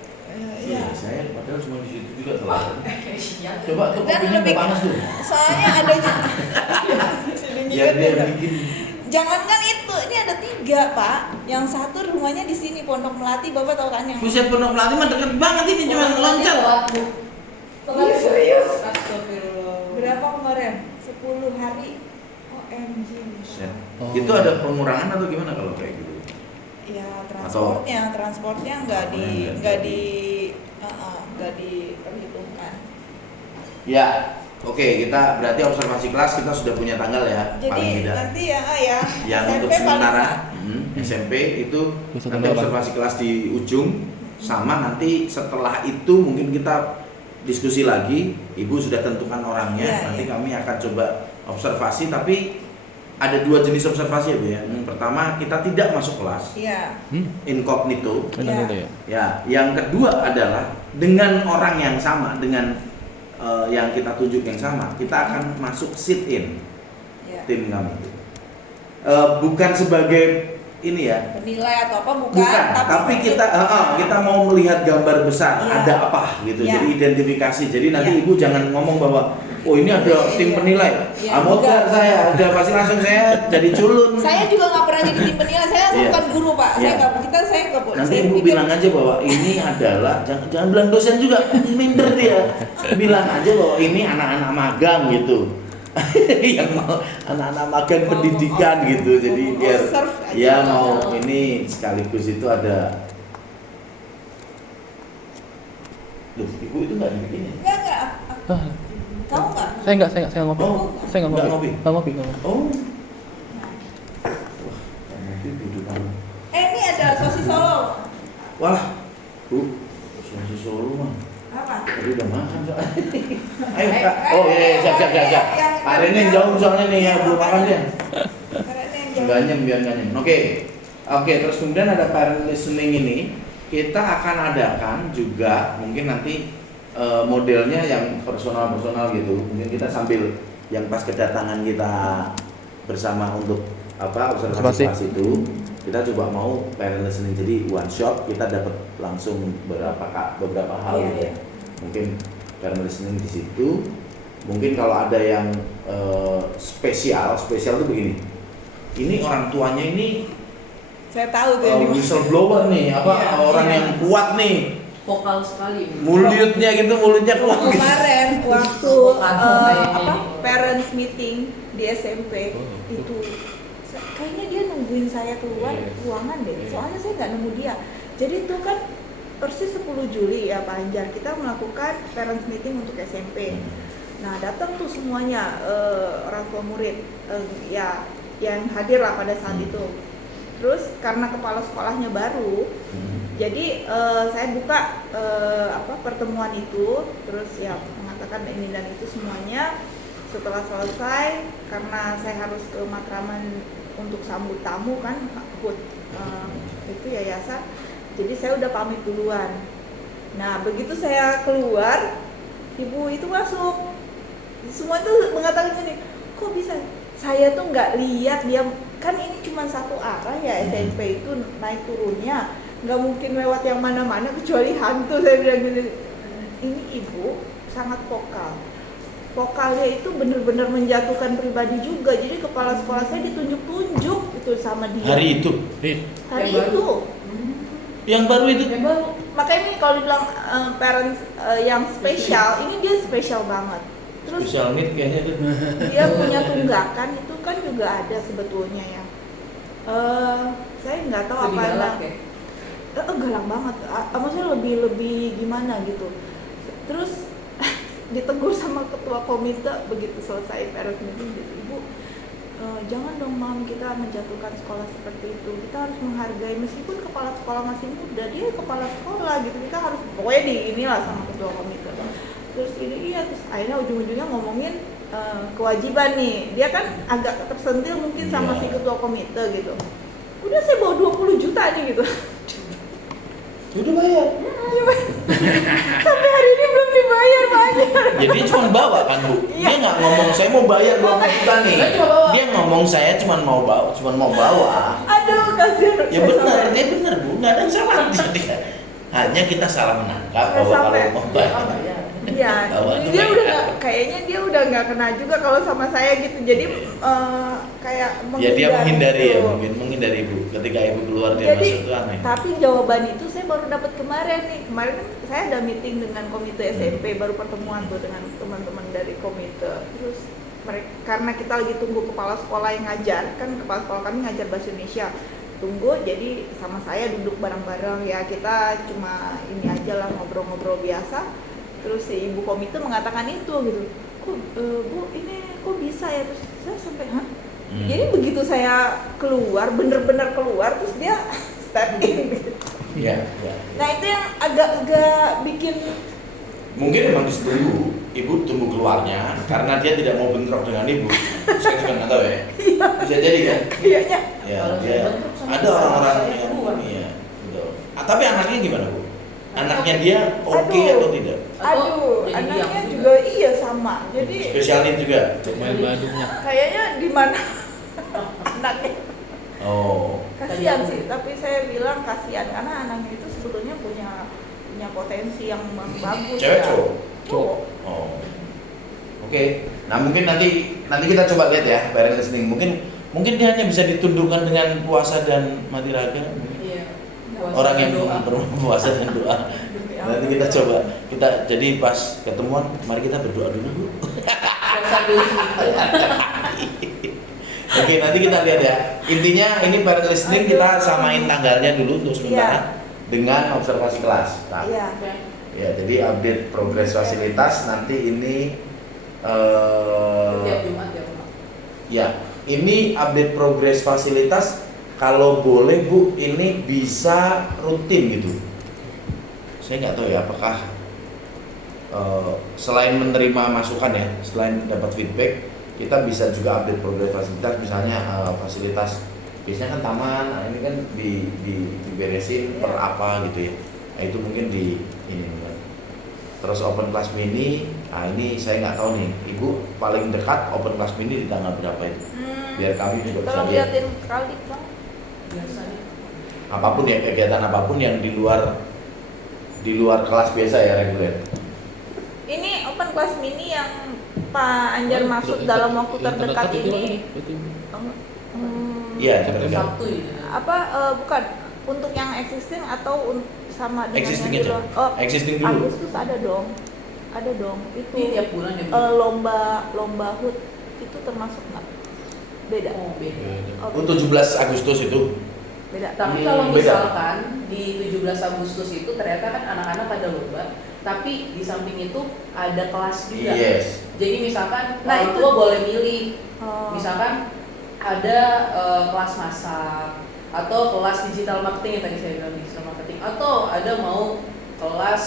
Iya, saya padahal cuma di situ juga telat. Coba tuh Dan kopinya lebih panas tuh. soalnya adanya. Biar bikin. Jangankan itu, ini ada 3 Pak. Yang satu rumahnya di sini Pondok Melati, Bapak tahu kan yang. Buset, Pondok Melati mah deket banget ini, cuma loncat. Iya, serius. Berapa kemarin? 10 hari. OMG. Oh. Itu ada pengurangan atau gimana kalau kayak gitu? Ya transportnya nggak diperhitungkan. Ya, oke, kita berarti observasi kelas kita sudah punya tanggal ya. Jadi paling tidak. nanti ya Yang SMP untuk sementara paling SMP itu Bisa nanti tanggal observasi kelas di ujung, sama nanti setelah itu mungkin kita diskusi lagi. Ibu sudah tentukan orangnya, Iya, nanti iya. kami akan coba observasi. Tapi ada 2 jenis observasi ya Bu ya. Yang pertama, kita tidak masuk kelas, Iya. incognito. Benar itu ya. Ya, yang kedua adalah dengan orang yang sama, dengan yang kita tunjuk yang sama, kita akan masuk sit in Iya. tim kami itu. Bukan sebagai ini ya, Penilai atau apa bukan, bukan, tapi kita mau melihat gambar besar, Iya. ada apa gitu. Iya. Jadi identifikasi. Jadi nanti Iya. Ibu jangan ngomong bahwa oh ini ada tim Iya. penilai. Iya, Enggak, saya ada pasti langsung saya jadi culun. Saya juga nggak pernah jadi tim penilai, saya Iya. bukan guru Pak. Iya. Saya nggak boleh. Nanti Saya Ibu pikir- bilang aja bahwa ini adalah jangan bilang dosen juga, minder dia. Bilang aja bahwa ini anak-anak magang gitu. Yang mau anak-anak magang pendidikan gitu. Jadi biar serve aja. ya mau ini sekaligus itu ada. Loh, Ibu itu nggak dibikin ya? Enggak. Ah, Tahu nggak? saya nggak ngopi. Oh, Saya nggak nggak ngopi. ngopi? Nggak ngopi. Oh. Wah, nanti duduk kamu. Ini ada sosis Solo. Wah, Bu, sosis Solo mah. Apa? Tadi udah makan soalnya. Ayo Kak. Oh iya, siap. Pak Rene yang jauh soalnya nih ya, belum makan dia. Nggak nyem, biar nggak nyem. Oke, terus kemudian ada parent listening ini. Kita akan adakan juga mungkin nanti modelnya yang personal gitu. Mungkin kita sambil yang pas kedatangan kita bersama untuk observasi kelas itu, kita coba mau parent listening, jadi one shot kita dapat langsung beberapa hal Iya, gitu ya. iya. Mungkin parent listening di situ. Mungkin kalau ada yang spesial itu begini. Ini orang tuanya ini Saya tahu tuh yang di whistleblower nih, orang iya. yang kuat nih. Vokal sekali. Mulutnya kuat gitu. kemarin waktu Ini. parents meeting di SMP Oh. itu kayaknya dia nungguin saya keluar Iya. ruangan deh, Iya. soalnya saya nggak nemu dia. Jadi itu kan persis 10 Juli ya Pak Anjar, kita melakukan parents meeting untuk SMP. Nah datang tuh semuanya orang tua murid ya yang hadir lah pada saat itu. Terus karena kepala sekolahnya baru, jadi saya buka pertemuan itu, terus ya mengatakan ini dan itu semuanya. Setelah selesai, karena saya harus ke Matraman untuk sambut tamu kan, HUT itu yayasan, jadi saya udah pamit duluan. Nah begitu saya keluar, ibu itu masuk, semua tuh mengatakan gini, kok bisa? Saya tuh nggak lihat dia, kan ini cuma satu arah ya SMP itu naik turunnya, nggak mungkin lewat yang mana-mana kecuali hantu. Saya bilang gini, ini ibu sangat vokalnya itu benar-benar menjatuhkan pribadi juga. Jadi kepala sekolah saya ditunjuk-tunjuk itu sama dia Hari itu. hari Yang itu. Yang baru itu. Yang baru. Makanya ini kalau dibilang parents yang spesial, ini dia spesial banget. Terus Special need kayaknya tuh. dia punya tunggakan itu kan juga ada sebetulnya ya. Saya nggak tahu Lebih apa galak yang ya? galak banget. Maksudnya lebih gimana gitu. Terus ditegur sama ketua komite begitu selesai parent meeting gitu, Ibu jangan dong Mam, kita menjatuhkan sekolah seperti itu, kita harus menghargai meskipun kepala sekolah masih muda, dia kepala sekolah gitu, kita harus pokoknya di inilah sama ketua komite. Terus ini terus akhirnya ujung-ujungnya ngomongin kewajiban nih, dia kan agak tersentil mungkin sama si ketua komite gitu. Udah saya bawa 20 juta nih gitu. Udah bayar. Sampai hari ini belum dibayar. bayar banyak. Ya dia cuma bawa kan Bu. Dia nggak ngomong saya mau bayar 20 juta nih. Dia ngomong saya cuma mau bawa. Aduh, kasihan. Ya benar, dia benar Bu, nggak ada yang salah. Jadi hanya kita salah menangkap bahwa kalau mau bayar. Iya, dia udah kayaknya dia udah nggak kena juga kalau sama saya gitu. Jadi kayak ya dia menghindari ya, mungkin menghindari Ibu. Ketika Ibu keluar dia masuk itu aneh. Tapi jawaban itu saya baru dapat kemarin nih. Kemarin kan saya ada meeting dengan komite SMP, baru pertemuan tuh dengan teman-teman dari komite. Terus mereka, karena kita lagi tunggu kepala sekolah yang ngajar, kan kepala sekolah kami ngajar bahasa Indonesia. Tunggu, jadi sama saya duduk bareng-bareng ya, kita cuma ini aja lah, ngobrol-ngobrol biasa. Terus si ibu komite mengatakan itu gitu, kok Bu ini kok bisa ya, terus saya sampai jadi begitu saya keluar, bener-bener keluar, terus dia step in gitu. Ya. Nah itu yang agak bikin, mungkin memang ditunggu, Ibu tunggu keluarnya karena dia tidak mau bentrok dengan Ibu. Saya juga nggak tahu ya. Bisa jadi kan? Kayaknya. Ya, dia ada orang-orang yang iya, betul. Tapi anaknya gimana Bu? Anaknya dia oke atau tidak? Aduh, anaknya juga iya sama. Jadi spesial need juga. Main badungnya. kayaknya di mana anaknya. Oh. Kasihan sih, tapi saya bilang kasihan karena anaknya itu sebetulnya punya potensi yang bagus. Cewek ya. cowok? Oh. Oke. Nah, mungkin nanti kita coba lihat ya, bareng listening. Mungkin dia hanya bisa ditundukkan dengan puasa dan mati raga. Iya. Orang yang berpuasa dan doa. Nanti kita coba, jadi pas ketemuan, mari kita berdoa dulu Bu. Oke, nanti kita lihat ya. Intinya ini parent listening kita samain tanggalnya dulu untuk sementara dengan observasi kelas. Nah, ya, jadi update progres fasilitas nanti ini ya, ini update progres fasilitas. Kalau boleh Bu, ini bisa rutin gitu. Saya nggak tahu ya apakah selain menerima masukan ya, selain dapat feedback, kita bisa juga update progres fasilitas. Misalnya fasilitas biasanya kan taman, nah ini kan diberesin per apa gitu ya. Nah itu mungkin di ini. Terus open class mini, nah ini saya nggak tahu nih, Ibu paling dekat open class mini di tanggal berapa itu? Biar kami juga bisa lihat. Liatin kali Bang. Biasanya. Apapun ya, kegiatan apapun yang di luar kelas biasa ya, reguler. Ini open class mini yang Pak Anjar maksud dalam waktu terdekat ini. Iya, Sabtu ini. Bukan untuk yang existing atau sama dengan existing yang di aja. luar? Oh, Existing dulu. Agustus ada dong. Itu Ini tiap bulan ya. lomba HUT itu termasuk nggak? Beda. Oh, beda. Oh, 17 Agustus itu. Beda. Tapi kalau beda. misalkan di 17 Agustus itu ternyata kan anak-anak pada lomba, tapi di samping itu ada kelas juga. Yes. Jadi misalkan Nah, orang itu tua boleh milih. Oh. Misalkan ada kelas masak atau kelas digital marketing yang tadi saya bilang digital marketing, atau ada mau kelas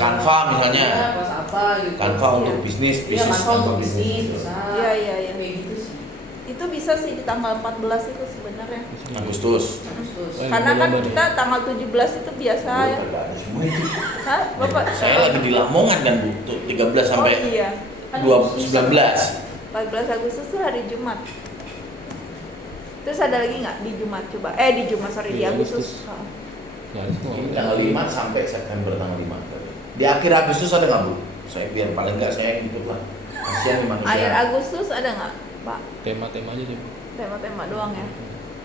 Canva misalnya. Ya, kelas apa gitu. Canva untuk bisnis, Iya, Canva untuk bisnis, gitu. bisa. Iya. Kayak gitu sih. Itu bisa sih di tanggal 14 itu sebenarnya. Agustus. Karena kan kita tanggal 17 itu biasa ya. Semua itu. Hah? Bapak? Saya lagi di Lamongan kan Bu, tuh 13 sampai Oh iya. 19. 14 Agustus tuh hari Jumat. Terus ada lagi nggak di Jumat coba? Di Jumat sorry di Agustus. Ini tanggal 5 sampai September tanggal 5. Di akhir Agustus ada nggak Bu? Saya biar paling nggak saya ngikut lah. Kasihan nih manusia. Akhir Agustus ada nggak, Pak? Tema-tema aja deh. Tema-tema doang ya.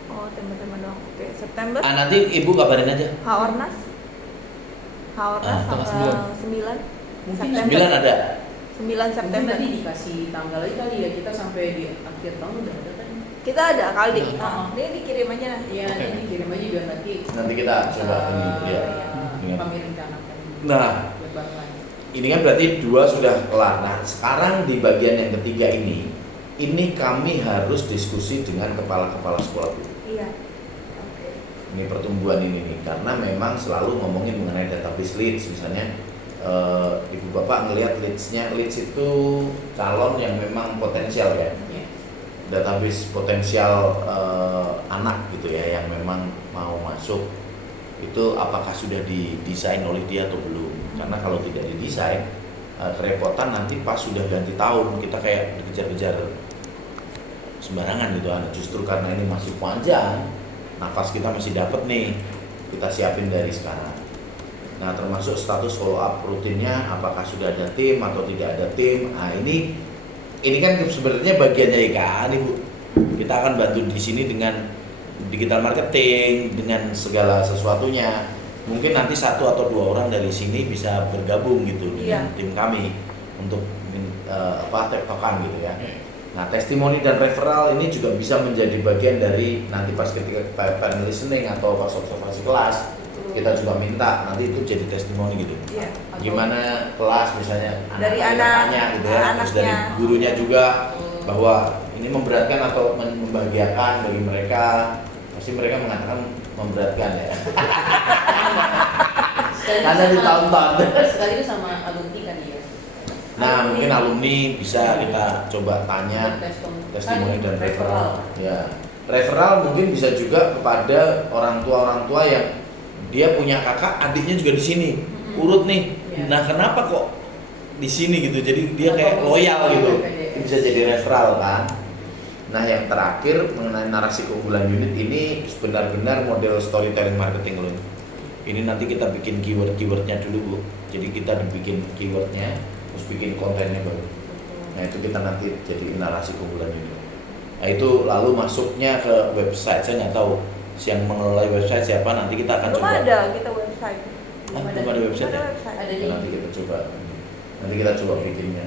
Oh, tema-tema doang. Oke, September. Nanti Ibu kabarin aja. Haornas tanggal tanggal 9. Mungkin September. 9 ada. 9 Mungkin September. tadi dikasih tanggal aja kali ya, kita sampai di akhir tahun udah ada kan. Kita ada kali. Nah. Dia dikirim aja nanti. Iya, Oke. jadi kirim aja biar nanti Nanti kita coba ini ya. Ingat. kami rencanakan. Nah, buat barengan. ini kan berarti 2 sudah kelar. Nah, sekarang di bagian yang ketiga ini kami harus diskusi dengan kepala-kepala sekolah dulu. Iya. Oke. Ini pertumbuhan ini nih, karena memang selalu ngomongin mengenai database leads. Misalnya Ibu Bapak ngelihat leads itu calon yang memang potensial ya. Iya. Database potensial anak gitu ya, yang memang mau masuk itu apakah sudah didesain oleh dia atau belum? Karena kalau tidak didesain kerepotan nanti pas sudah ganti tahun kita kayak dikejar-kejar sembarangan gitu. Justru karena ini masih panjang, nafas kita masih dapat nih, kita siapin dari sekarang. Nah, termasuk status follow up rutinnya, apakah sudah ada tim atau tidak ada tim. Nah, ini kan sebenarnya bagiannya IKA nih Bu. Kita akan bantu di sini dengan digital marketing, dengan segala sesuatunya. Mungkin nanti 1 atau 2 orang dari sini bisa bergabung gitu dengan tim kami untuk tektokan gitu ya. Nah, testimoni dan referral ini juga bisa menjadi bagian dari nanti pas ketika panel listening atau pas observasi kelas, kita juga minta nanti itu jadi testimoni gitu. Iya. Gimana kelas misalnya dari anak-anaknya gitu ya, terus dari gurunya juga bahwa ini memberatkan atau membahagiakan bagi mereka. Pasti mereka mengatakan memberatkan ya. Karena ditonton. Sekali itu sama alumni kan ya. Nah, mungkin alumni bisa kita coba tanya testimoni dan referral. Ya, referral mungkin bisa juga kepada orang tua yang dia punya kakak, adiknya juga di sini, urut nih. Nah, kenapa kok di sini gitu? Jadi dia kayak loyal gitu. Bisa jadi referral kan. Nah, yang terakhir mengenai narasi keunggulan unit ini benar-benar model storytelling marketing loh. Ini nanti kita bikin keywordnya dulu Bu. Jadi kita bikin keywordnya, terus bikin kontennya baru. Nah, itu kita nanti jadi narasi keunggulan unit. Nah, itu lalu masuknya ke website. Saya nggak tahu yang mengelola website siapa, nanti kita akan belum coba. Ada kita website. Belum ada website ya? Ada Nah, nanti kita coba bikinnya.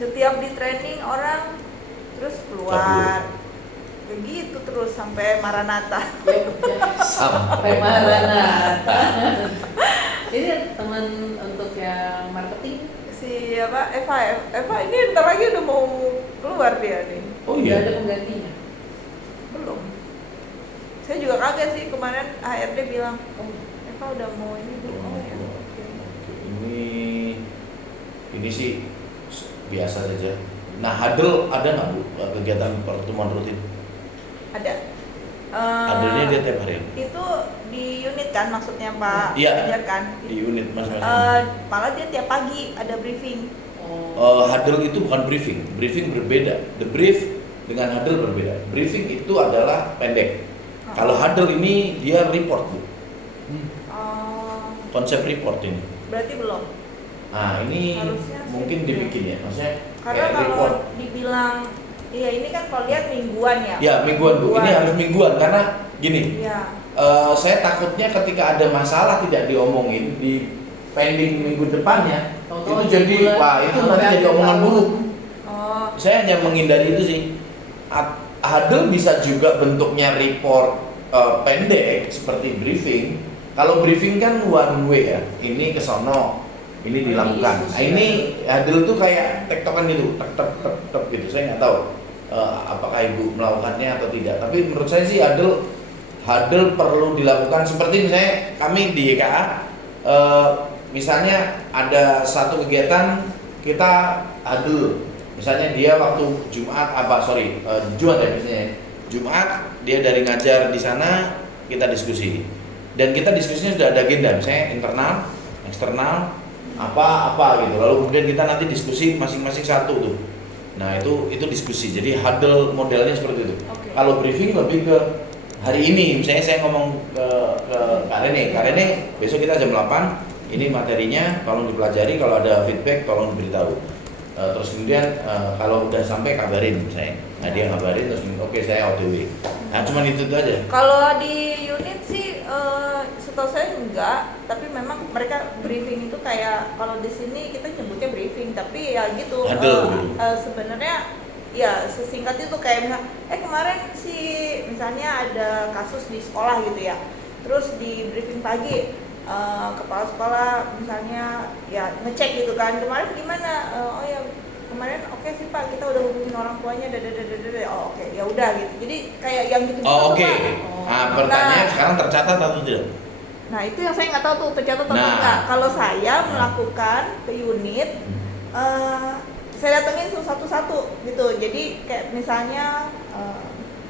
Setiap di training orang terus keluar begitu terus sampai Maranatha. Sampai Maranatha. Ini teman untuk yang marketing si Eva ini ntar lagi udah mau keluar dia nih. Oh iya. Udah ada penggantinya? Belum. Saya juga kaget sih kemarin HRD bilang, oh Eva udah mau ini belum? Oh ya. Ini sih biasa saja. Nah, huddle ada nggak Bu kegiatan pertemuan rutin? Ada. Huddle-nya dia tiap hari? Itu di unit kan maksudnya Pak? Iya. Kan? Di unit masing-masing. Malah dia tiap pagi ada briefing. Huddle itu bukan briefing. Briefing berbeda. The brief dengan huddle berbeda. Briefing itu adalah pendek. Kalau huddle ini dia report Bu. Konsep report ini. Berarti belum. Nah, ini harusnya mungkin dibikin ya, maksudnya karena kayak kalau report. dibilang iya ini kan kalau lihat mingguan ya. Ya, mingguan Bu. Ini harus mingguan karena gini. Iya. Saya takutnya ketika ada masalah tidak diomongin di pending minggu depannya, itu jadi itu nanti jadi omongan buruk. Saya hanya menghindari itu sih. Huddle bisa juga bentuknya report pendek seperti briefing. Kalau briefing kan one way ya, ini ke sono, ini dilakukan. Nah, ini huddle tuh kayak tektokan gitu, tek gitu. Saya nggak tahu apakah Ibu melakukannya atau tidak. Tapi menurut saya sih huddle perlu dilakukan seperti misalnya kami di YKA, misalnya ada satu kegiatan kita huddle. Misalnya dia waktu Jumat Jumat ya misalnya. Jumat dia dari ngajar di sana kita diskusi. Dan kita diskusinya sudah ada agenda, misalnya internal, eksternal, apa gitu. Lalu kemudian kita nanti diskusi masing-masing satu tuh. Nah, itu diskusi. Jadi huddle modelnya seperti itu. Okay. Kalau briefing lebih ke hari ini, misalnya saya ngomong ke Kak Rene, besok kita jam 8, ini materinya tolong dipelajari, kalau ada feedback tolong diberitahu. Terus kemudian kalau udah sampai kabarin misalnya. Nah, dia ngabarin terus oke, saya OTW. Nah, cuman itu aja. Kalau di unit sih setahu saya enggak, tapi memang mereka briefing itu kayak kalau di sini kita nyebutnya briefing, tapi ya gitu. Sebenarnya ya sesingkat itu kayak kemarin sih misalnya ada kasus di sekolah gitu ya. Terus di briefing pagi kepala sekolah misalnya ya ngecek gitu kan, kemarin gimana, oh ya kemarin oke sih Pak, kita udah hubungin orang tuanya, oh oke, ya udah gitu. Jadi kayak yang gitu. Oke. Nah, pertanyaan sekarang tercatat atau tidak? Nah, itu yang saya nggak tahu tuh tercatat atau enggak. Kalau saya melakukan ke unit, saya datengin satu-satu gitu. Jadi kayak misalnya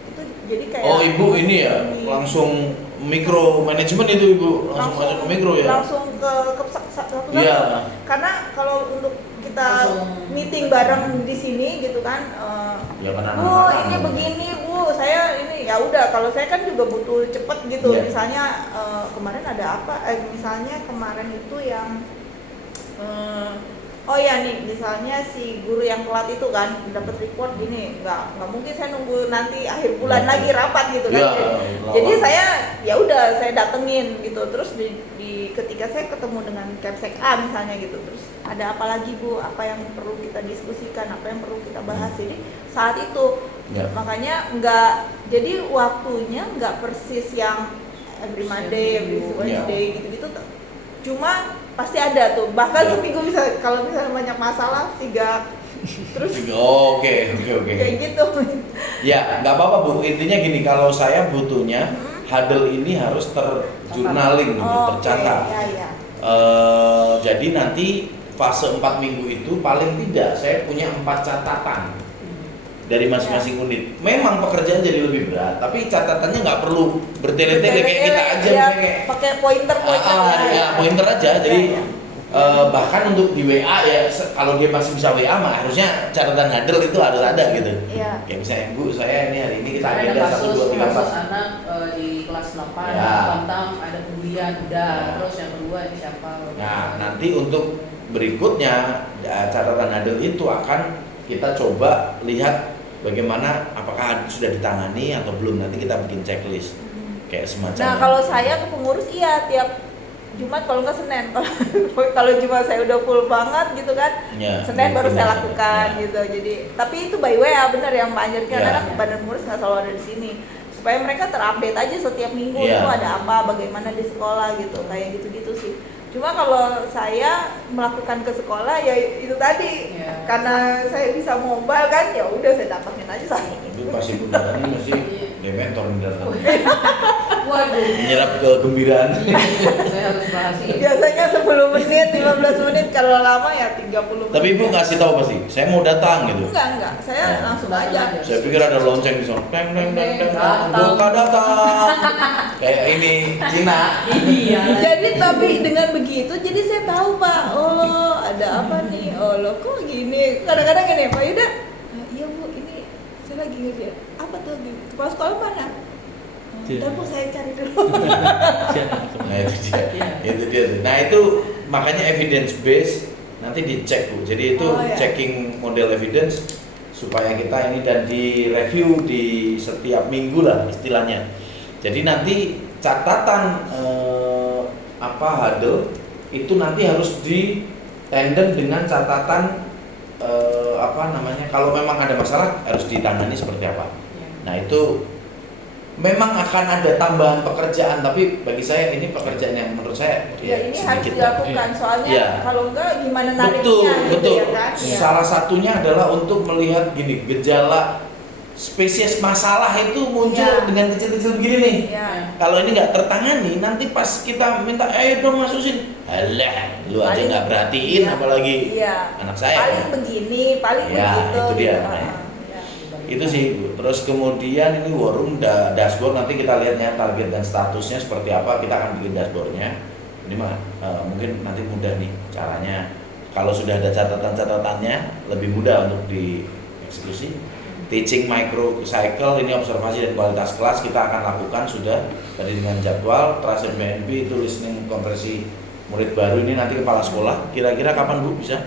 itu jadi kayak Ibu ini ya langsung mikro manajemen itu Ibu, langsung masuk ke mikro ya. Langsung ke satu-satu. Iya. Karena kalau untuk kita meeting bareng di sini gitu kan, Ya kan Bu ini begini Bu, saya ini ya udah, kalau saya kan juga butuh cepet gitu. Iya. Misalnya kemarin ada apa? Misalnya kemarin itu yang oh ya nih, misalnya si guru yang telat itu kan dapat report gini, nggak mungkin saya nunggu nanti akhir bulan lagi rapat gitu kan. Jadi saya ya udah saya datengin gitu. Terus di ketika saya ketemu dengan Kepsek A misalnya gitu, terus ada apa lagi Bu, apa yang perlu kita diskusikan, apa yang perlu kita bahas. Jadi saat itu makanya nggak, jadi waktunya nggak persis yang every Monday, every Wednesday gitu-gitu. Cuma pasti ada tuh, bahkan seminggu bisa, kalau misalnya banyak masalah 3 terus Oke. kayak gitu. Ya nggak apa-apa Bu, intinya gini, kalau saya butuhnya huddle ini harus terjurnaling, tercatat. Ya. Jadi nanti fase 4 minggu itu paling tidak saya punya 4 catatan dari masing-masing unit. Memang pekerjaan jadi lebih berat, tapi catatannya nggak perlu bertele-tele kayak kita aja, ya, kayak pakai pointer pointer aja. Jadi bahkan untuk di WA ya, kalau dia masih bisa WA mah harusnya catatan huddle itu harus ada gitu. Iya. Kayak misalnya Bu, saya ini hari ini kita ada agenda 1, 2, 3, 4 anak di kelas 8 tentang ada pembulian terus yang kedua ini siapa. Nah, nanti untuk berikutnya catatan huddle itu akan kita coba lihat bagaimana, apakah sudah ditangani atau belum. Nanti kita bikin checklist kayak semacam. Nah kalau saya ke pengurus iya tiap Jumat, kalau nggak Senin. Kalau Jumat saya udah full banget gitu kan, Senin baru saya lakukan gitu. Jadi tapi itu by WA bener yang Pak Anjar, karena kan badan pengurus nggak selalu ada di sini, supaya mereka terupdate aja setiap minggu itu ada apa, bagaimana di sekolah gitu, kayak gitu-gitu sih. Cuma kalau saya melakukan ke sekolah ya itu tadi, karena saya bisa mobile kan, ya udah saya datangin aja saya. Tapi pasti datangnya masih dementor nih datang. Waduh. Menyerap kegembiraan. Saya harus bahas ini. Biasanya 10 menit, 15 menit, kalau lama ya 30 menit. Tapi Ibu ngasih tahu pasti, saya mau datang gitu. Enggak, saya langsung aja. Saya pikir ada lonceng di sana. Teng, buka datang. Kayak ini Cina. Iya. Jadi tapi dengan begitu, jadi saya tahu Pak, oh ada apa nih, oh lo kok gini. Kadang-kadang gini, Pak Yuda, iya Bu, ini saya lagi ngerjain. Apa tuh, kepala sekolah mana? Ntar Bu saya cari dulu. Nah itu dia. Nah itu makanya evidence base nanti dicek Bu. Jadi itu checking model evidence supaya kita ini dan di review di setiap minggu lah istilahnya. Jadi nanti catatan huddle itu nanti harus di tandem dengan catatan kalau memang ada masalah harus ditangani seperti apa. Nah itu memang akan ada tambahan pekerjaan, tapi bagi saya ini pekerjaan yang menurut saya ya ini harus dilakukan, soalnya kalau enggak gimana nariknya. Betul. Ya kan? Salah satunya adalah untuk melihat gini, gejala spesies masalah itu muncul dengan kecil-kecil begini nih. Kalau ini nggak tertangani, nanti pas kita minta dong masukin, alah lu aja nggak perhatiin, apalagi anak saya. Paling begini, paling begitu. Itu dia. Itu sih Bu. Terus kemudian ini war room dashboard, nanti kita lihatnya target dan statusnya seperti apa, kita akan bikin dashboardnya. Ini mah mungkin nanti mudah nih caranya. Kalau sudah ada catatan-catatannya lebih mudah untuk dieksekusi. Teaching micro cycle, ini observasi dan kualitas kelas kita akan lakukan sudah tadi dengan jadwal. Trust and BNP itu listening kompresi murid baru, ini nanti kepala sekolah. Kira-kira kapan Bu bisa?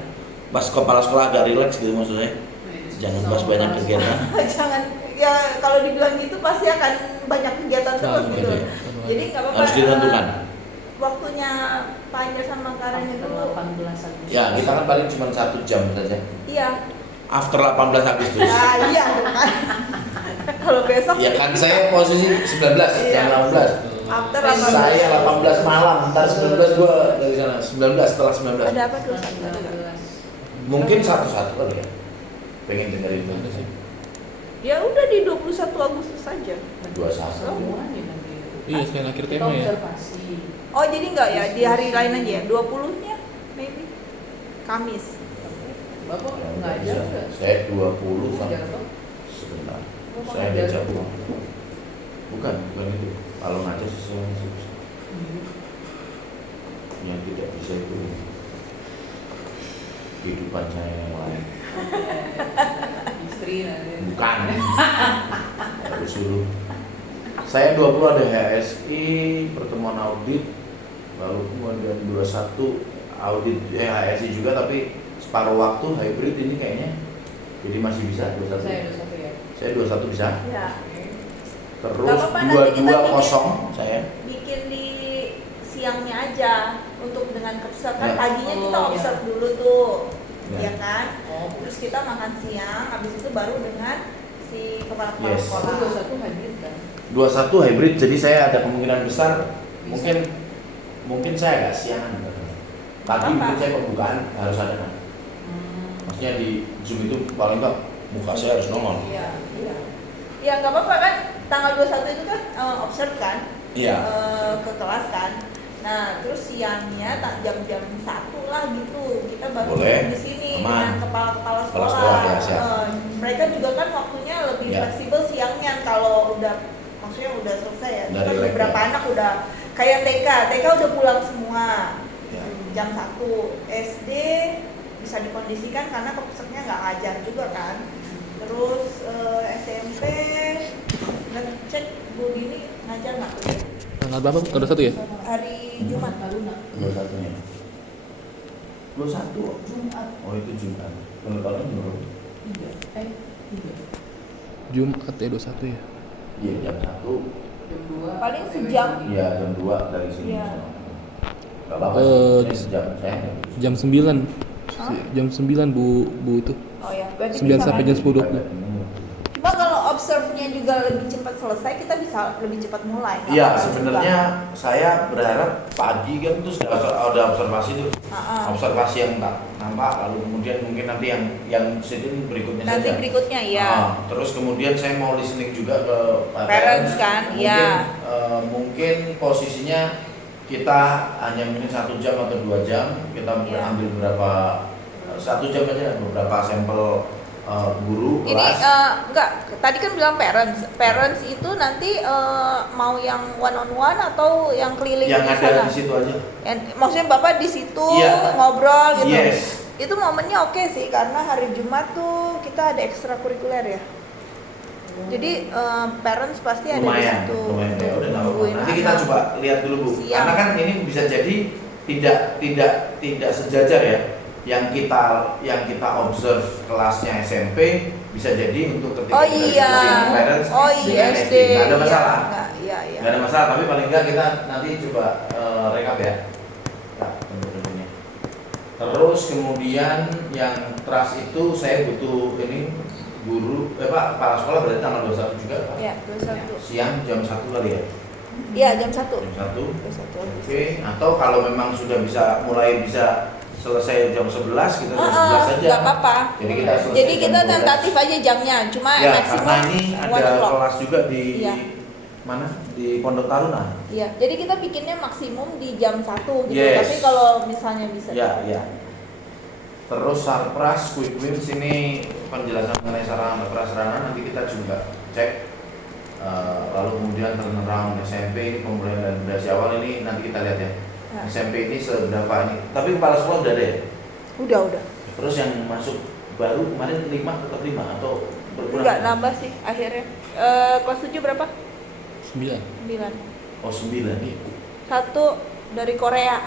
Pas kepala sekolah agak rileks gitu maksudnya. Jangan bahas banyak kegiatan. Jangan, ya kalau dibilang gitu pasti akan banyak kegiatan terus gitu. Jadi nggak apa-apa. Harus ditentukan. Waktunya Pak Anjar sama Karen itu 18 Ya kita kan paling cuma 1 jam saja. Iya. After 18 Agustus. Iya kan. Kalau besok. Ya kan saya posisi 19 jam 18. After 18. Saya 18 malam, ntar 19 gua dari sana. 19 setelah 19. Ada apa tuh? Mungkin satu-satu kali ya. Pengen dengerin itu sih. Ya udah di 21 Agustus saja. 21. Iya, sekali akhir tema ya. Oh jadi enggak ya, di hari lain aja ya, 20-nya maybe Kamis. Bapak ngajar enggak? Saya 20 sampai sebentar. Saya ada jadwal. Bukan itu. Kalau ngajar sesuai bisa. Yang tidak bisa itu kehidupan saya yang lain. Istri nanti. Bukan. Harus suruh. Saya 20 ada HSI, pertemuan audit, lalu kemudian 21 audit HSI juga, tapi separuh waktu hybrid ini kayaknya. Jadi masih bisa 21. Saya 21 ya. Saya 21 bisa. Ya. Terus 22 kosong saya. Bikin di siangnya aja untuk dengan observe kan Ya. paginya kita observe dulu tuh, Ya. ya kan? Terus kita makan siang, habis itu baru dengan si kepala Yes. sekolah. 21 hybrid kan. 21 hybrid, jadi saya ada kemungkinan besar Bisa. mungkin saya agak siangan. Pagi Apa? mungkin saya pembukaan harus ada kan. Maksudnya di Zoom itu paling enggak muka saya harus nongol. Iya, iya. Ya nggak apa-apa kan, tanggal 21 itu kan observe kan, Iya. ke kelas kan. Nah terus siangnya jam-jam 1 lah gitu kita baru Boleh. di sini Aman. dengan kepala-kepala Kepala sekolah. sekolah, ya, siap. Mereka juga kan waktunya lebih Ya. fleksibel siangnya kalau udah maksudnya udah selesai ya. Udah Kan relax, beberapa ya. anak udah kayak TK udah pulang semua. Ya. Jam 1 SD bisa dikondisikan karena pesertanya nggak ngajar juga kan. Terus SMP ngecek Bu Dini ngajar nggak tuh? Tanggal berapa? Tanggal 21 ya? Hari Jumat. 21-nya. 21. Jumat. Oh itu Jumat. Penetapannya menurut. 3. 3. Jumat ya 21 ya. Iya jam 1. Jam 2. Paling sejam. Iya jam 2 dari sini. Iya. Gak apa-apa Eh, sih. Ini sejam saya. Jam 9. Hah? Jam 9 Bu itu. Oh ya, berarti 9 bisa sampai kan? jam 10.20. Cuma kalau observe-nya juga lebih cepat selesai, kita bisa lebih cepat mulai. nggak Iya apa-apa sebenarnya saya berharap pagi kan terus ada observasi tuh. juga. Observasi yang tak nampak, lalu kemudian mungkin nanti yang sitting berikutnya Nanti saja. berikutnya ya. Terus kemudian saya mau listening juga ke Parents kan, mungkin, ya. mungkin posisinya kita hanya mungkin 1 jam atau 2 jam kita Ya. ambil beberapa 1 jam aja beberapa sampel guru Ini kelas. enggak, tadi kan bilang parents itu nanti mau yang one on one atau yang keliling yang di ada sana? di situ aja. Maksudnya Bapak di situ Iya. ngobrol gitu. Yes. Itu momennya oke sih karena hari Jumat tuh kita ada ekstrakurikuler ya. Jadi parents pasti ada di Lumayan, situ. lumayan ya, udah nggak apa-apa. nungguin Nanti kita anak. coba lihat dulu Bu. Siap. Karena kan ini bisa jadi tidak sejajar ya. Yang kita observe kelasnya SMP bisa jadi untuk ketika Oh kita iya. diskusi parents Oh iya dengan SD. Nggak ada masalah. Iya, iya. Nggak ada masalah, tapi paling nggak kita nanti coba rekap ya. Nah, tentunya. Terus kemudian yang trust itu saya butuh ini guru, kepala sekolah berarti tanggal 21 juga Pak? Iya, 21. Siang jam 1 kali ya? Iya, jam 1. Jam 1. 21. Oke, atau kalau memang sudah bisa selesai jam 11 kita jam 11 saja. Nggak apa-apa. Jadi kita selesai Jadi jam kita 12. tentatif aja jamnya, cuma Ya, maksimum karena ini 1 ada o'clock. kelas juga di Iya. mana? Di Pondok Taruna. Iya, jadi kita bikinnya maksimum di jam 1 gitu. Yes. Tapi kalau misalnya bisa Ya, ya. Terus sarpras, quick wins ini penjelasan mengenai sarana nanti kita juga cek. Lalu kemudian turnaround SMP ini pemulihan dan generasi awal ini nanti kita lihat ya. Nah. SMP ini seberapa ini? Tapi kepala sekolah udah ada ya? Udah. Terus yang masuk baru kemarin 5 tetap 5 atau berkurang? Enggak nambah sih akhirnya. Kelas 7 berapa? 9. 9. Oh 9 nih. 1 dari Korea.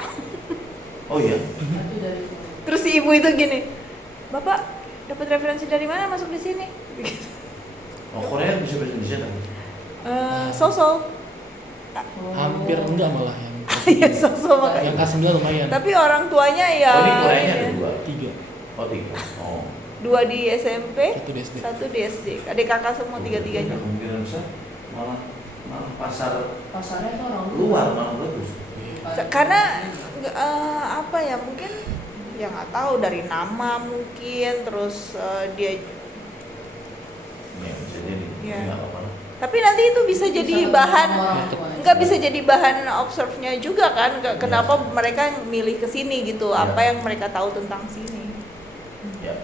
Oh iya. Satu dari Terus si ibu itu gini, Bapak dapat referensi dari mana masuk di sini? Oh Korea bisa bahasa Indonesia kan? So-so. Hampir enggak malah yang Iya, so-so makanya. yang kelas 9 lumayan. Tapi orang tuanya ya. Oh ini Koreanya ada 2. 3. Oh 3. Oh. 2 di SMP, 1 di SD. 1 di SD. Adik kakak semua tiga-tiganya. Kemungkinan besar malah pasarnya tuh orang luar malah bagus. Karena apa ya, mungkin ya nggak tahu dari nama mungkin, terus dia. Ya bisa jadi. Iya. Nggak apa-apa. Tapi nanti itu bisa jadi bahan, nggak bisa jadi bahan observe-nya juga kan? Kenapa mereka milih ke sini gitu? Iya. Apa yang mereka tahu tentang sini? Ya.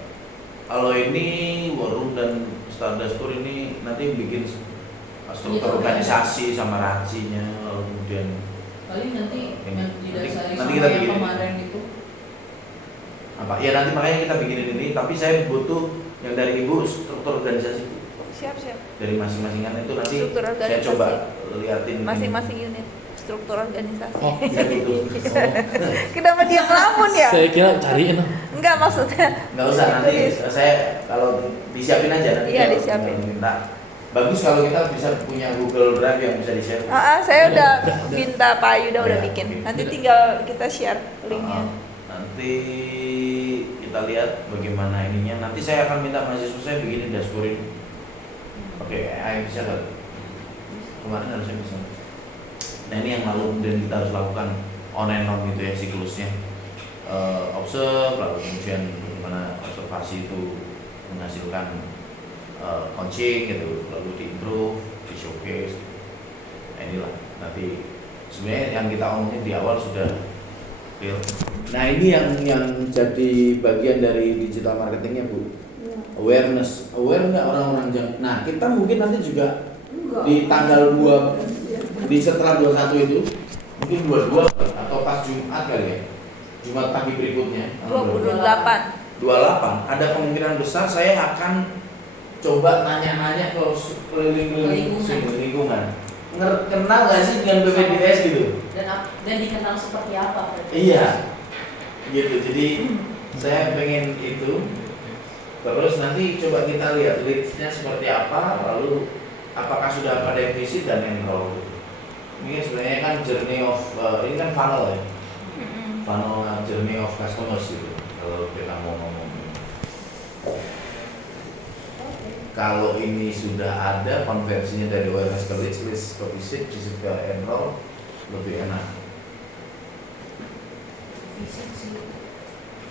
Kalau ini War Room dan Stardust Tour ini nanti bikin struktur organisasi sama racinya, lalu kemudian paling nanti yang didasari nanti sama kita yang bikin kemarin itu. apa ya, nanti makanya kita bikinin ini, tapi saya butuh yang dari ibu struktur organisasi Siap. dari masing-masingan itu nanti Struktur saya organisasi. coba liatin Masing-masing unit struktur organisasi. Oh, saya butuh. Kenapa dia ngelamun ya? saya kira cariin. Enggak maksudnya. Nggak usah, nanti saya kalau disiapin aja nanti. Iya, kalau disiapin. minta. Bagus kalau kita bisa punya Google Drive yang bisa di-share. Saya udah minta Pak Yuda udah Ya, bikin. oke. Nanti tinggal kita share linknya. Nanti kita lihat bagaimana ininya. Nanti saya akan minta mahasiswa saya bikinin dashboard ini. Oke, AI bisa nggak? Kemarin harusnya bisa. Nah ini yang lalu kemudian kita harus lakukan on and on gitu ya siklusnya. Observe, lalu kemudian bagaimana observasi itu menghasilkan coaching gitu, lalu di-improve, di-showcase. Nah inilah nanti sebenarnya yang kita omongin di awal sudah real. Nah ini yang jadi bagian dari digital marketingnya Bu. Awareness, aware nggak orang-orang Nah kita mungkin nanti juga di tanggal 2 di setelah 21 itu mungkin 22 atau pas Jumat kali ya, Jumat pagi berikutnya 28. 28 ada kemungkinan besar saya akan coba nanya-nanya ke keliling-keliling lingkungan. Kenal nggak sih dengan BPDS gitu? Dan dikenal seperti apa? Iya, gitu. Jadi saya pengen itu. Terus nanti coba kita lihat leads-nya seperti apa, lalu apakah sudah pada visit dan enroll. Ini sebenarnya kan journey of ini kan funnel ya, funnel journey of customers gitu. Kalau kita mau ngomong. Kalau ini sudah ada konversinya dari awareness ke leads ke visit ke enroll, lebih enak.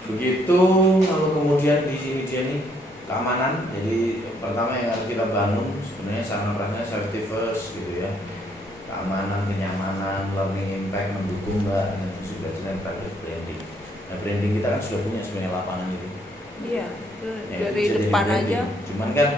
Begitu, lalu kemudian di sini dia nih keamanan. Jadi pertama yang harus kita bangun sebenarnya sama perasaan safety first gitu ya. Keamanan, kenyamanan, learning impact, mendukung nggak dengan fungsi belajar dan branding. Nah branding kita kan sudah punya sebenarnya lapangan itu. Iya, Ya, dari bisa jadi depan branding. aja. Cuman kan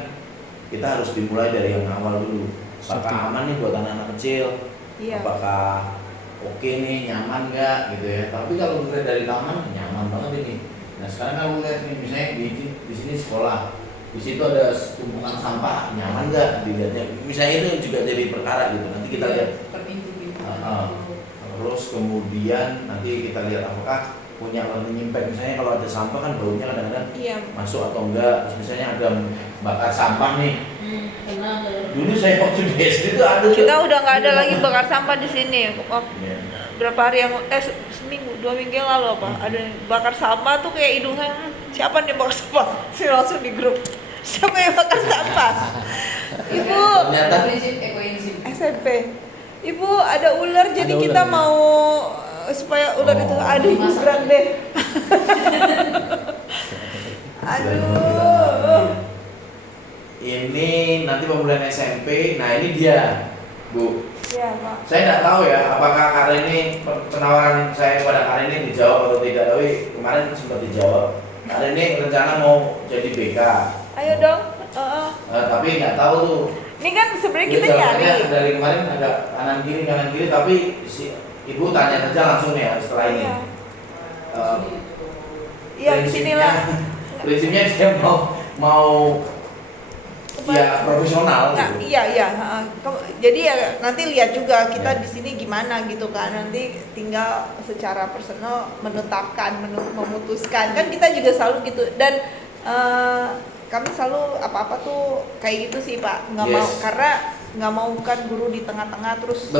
kita harus dimulai dari yang awal dulu. Apakah aman nih buat anak-anak kecil? Iya. Apakah oke nih, nyaman nggak gitu ya? Tapi kalau kita dari taman nyaman banget ini. Nah sekarang kalau lihat nih misalnya di sini sekolah, di situ ada tumpukan sampah, nyaman nggak dilihatnya? Misalnya itu juga jadi perkara gitu. Nanti kita lihat. Terpintu-pintu. Terus kemudian nanti kita lihat apakah punya learning impact. Misalnya kalau ada sampah kan baunya kadang-kadang masuk atau enggak. Terus misalnya ada bakar sampah nih. Dulu saya waktu di SD itu ada. Kita udah nggak ada lagi bakar sampah di sini. Berapa hari yang seminggu, 2 minggu yang lalu apa? Ada bakar sampah tuh kayak hidung saya. Siapa nih bakar sampah? Saya langsung di grup. Siapa yang bakar sampah? Ibu. Ternyata SMP. Ibu ada ular jadi Ada kita ular, ya? mau supaya ular itu aduh gerak deh. Aduh. Ini nanti pemulihan SMP. Nah ini dia, Bu. Iya, Pak. Saya tidak tahu ya apakah karena ini penawaran saya kepada Kak ini dijawab atau tidak. Tapi kemarin sempat dijawab. Kak ini rencana mau jadi BK. Ayo dong. Tapi nggak tahu tuh. Ini kan sebenarnya Ini kita jawabannya nyari. dari kemarin agak kanan kiri tapi si ibu tanya saja langsung ya setelah ini. Iya. Iya, disinilah. Prinsipnya dia mau ya profesional Nah, gitu. iya. Jadi ya nanti lihat juga kita di sini gimana gitu kan. Nanti tinggal secara personal menetapkan, memutuskan. Kan kita juga selalu gitu dan kami selalu apa-apa tuh kayak gitu sih Pak. Nggak mau karena nggak mau kan guru di tengah-tengah terus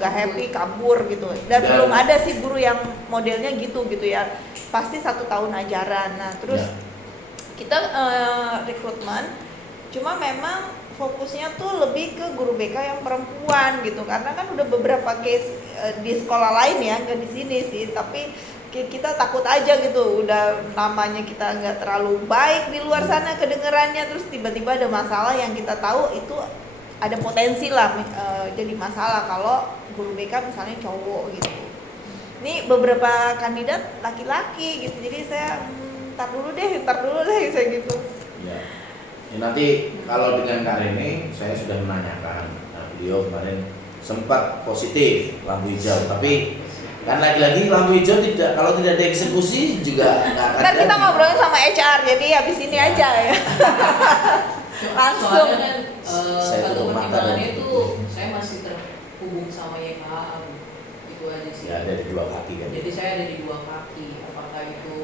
nggak happy kabur gitu. Dan belum ada sih guru yang modelnya gitu ya. Pasti 1 tahun ajaran. Nah terus kita rekrutmen. Cuma memang fokusnya tuh lebih ke guru BK yang perempuan gitu karena kan udah beberapa case di sekolah lain ya nggak di sini sih tapi kita takut aja gitu udah namanya kita nggak terlalu baik di luar sana kedengerannya terus tiba-tiba ada masalah yang kita tahu itu ada potensi lah jadi masalah kalau guru BK misalnya cowok gitu. Ini beberapa kandidat laki-laki gitu jadi saya ntar dulu deh saya gitu. Ya. Ya, nanti kalau dengan Kak Rene saya sudah menanyakan, nah, beliau kemarin sempat positif lampu hijau, tapi kan lagi-lagi lampu hijau tidak, kalau tidak ada eksekusi juga nggak akan Kan kita jadi. ngobrolin sama HR, jadi habis ini aja ya. Langsung. Soalnya kan Saya satu tutup mata pertimbangannya dan- itu saya masih terhubung sama YKA, itu aja sih. Ya ada di dua kaki kan. Jadi saya ada di dua kaki, apakah itu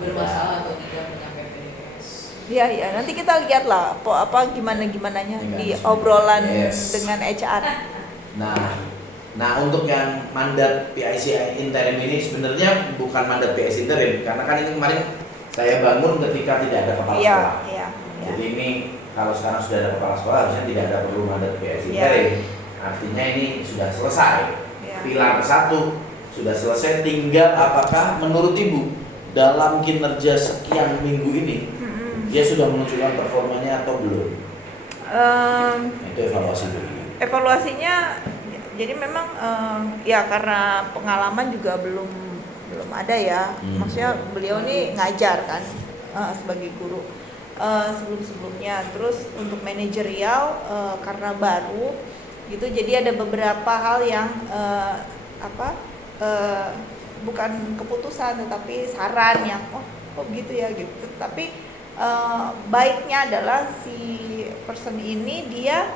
Bermasalah. atau tidak menyampai PDS. Iya iya, nanti kita lihat lah apa gimananya Dengan di semua. obrolan Yes. dengan HR. Nah untuk yang mandat PIC interim ini sebenarnya bukan mandat PIC interim, karena kan ini kemarin saya bangun ketika tidak ada kepala Iya sekolah. iya. Jadi ini kalau sekarang sudah ada kepala sekolah harusnya tidak ada perlu mandat PIC Iya. interim. Artinya ini sudah selesai. Iya. Pilar 1 sudah selesai, tinggal apakah menurut Ibu dalam kinerja sekian minggu ini dia sudah menunjukkan performanya atau belum? Itu evaluasi dulu. Evaluasinya jadi memang ya karena pengalaman juga belum ada ya. Maksudnya beliau nih ngajar kan sebagai guru sebelumnya. Terus untuk manajerial karena baru gitu, jadi ada beberapa hal yang bukan keputusan tetapi saran yang kok gitu ya gitu. Tapi baiknya adalah si person ini dia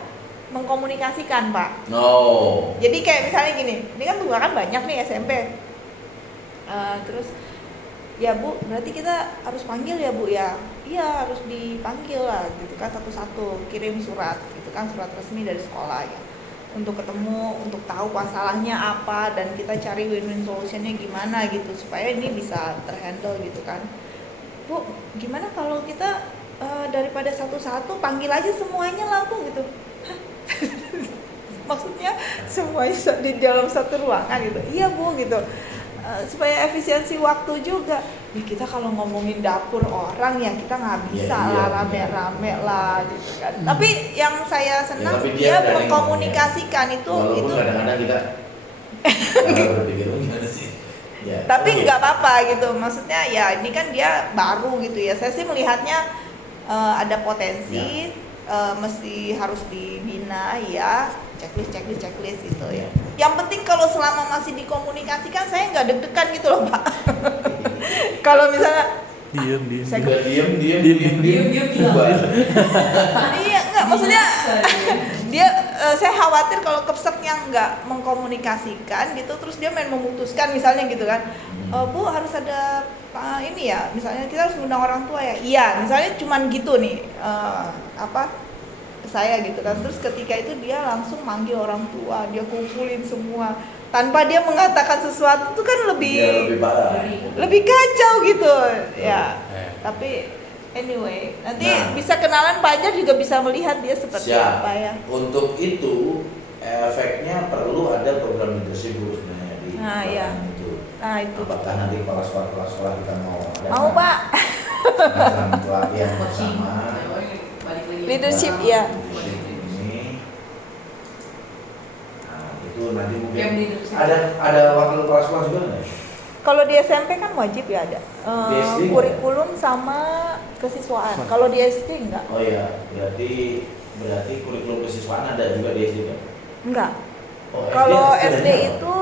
mengkomunikasikan, Pak. No. Jadi kayak misalnya gini, ini kan tunggakan banyak nih SMP. Terus ya Bu, berarti kita harus panggil ya Bu ya. Iya harus dipanggil lah gitu kan, satu-satu kirim surat gitu kan, surat resmi dari sekolah ya. Untuk ketemu, untuk tahu masalahnya apa dan kita cari win-win solutionnya gimana gitu supaya ini bisa terhandle gitu kan. Bu, gimana kalau kita daripada satu-satu panggil aja semuanya lah Bu gitu. Hah? Maksudnya semuanya di dalam satu ruangan gitu. Iya Bu gitu. Supaya efisiensi waktu juga. Ya kita kalau ngomongin dapur orang ya kita nggak bisa lah rame-rame lah gitu kan. Tapi yang saya senang dia mengkomunikasikan itu. Walaupun kadang-kadang kita berpikir gimana sih. Ya, tapi nggak apa-apa gitu, maksudnya ya ini kan dia baru gitu ya. Saya sih melihatnya ada potensi mesti harus dibina ya, checklist gitu ya. Yang penting kalau selama masih dikomunikasikan saya nggak deg-degan gitu loh Pak. Kalau misalnya Diam. diam. iya nggak, maksudnya dia saya khawatir kalau kepseknya nggak mengkomunikasikan gitu, terus dia main memutuskan misalnya gitu kan. Bu harus ada ini ya, misalnya kita harus mengundang orang tua ya. Iya, misalnya cuman gitu nih saya gitu kan. Terus ketika itu dia langsung manggil orang tua, dia kumpulin semua tanpa dia mengatakan sesuatu itu kan lebih kacau gitu ya. Tapi anyway, nanti bisa kenalan Pak Anjar juga bisa melihat dia seperti apa ya. Untuk itu efeknya perlu ada program leadership dulu sebenarnya di itu. Nah itu. Apakah nanti kepala sekolah kita mau ada Pak. semacam pelatihan bersama Leadership ya. ini. Nah itu nanti mungkin ada wakil kepala sekolah juga nggak? Kalau di SMP kan wajib ya ada kurikulum sama kesiswaan. Kalau di SD enggak? Oh iya, berarti kurikulum kesiswaan ada juga di SD kan? Enggak. Oh, Kalau SD SD itu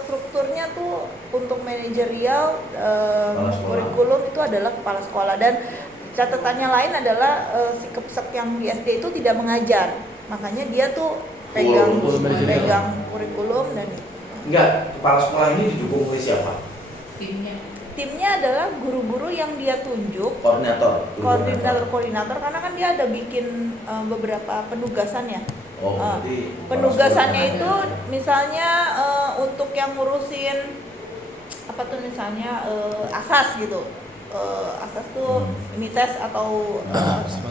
strukturnya tuh untuk manajerial kurikulum itu adalah kepala sekolah, dan catatannya lain adalah si kepsek yang di SD itu tidak mengajar, makanya dia tuh pegang kurikulum dan enggak, kepala sekolah ini didukung oleh siapa? timnya adalah guru-guru yang dia tunjuk, koordinator karena kan dia ada bikin beberapa penugasan ya. Penugasannya itu misalnya untuk yang ngurusin apa tuh misalnya asas gitu. Asas tuh tes atau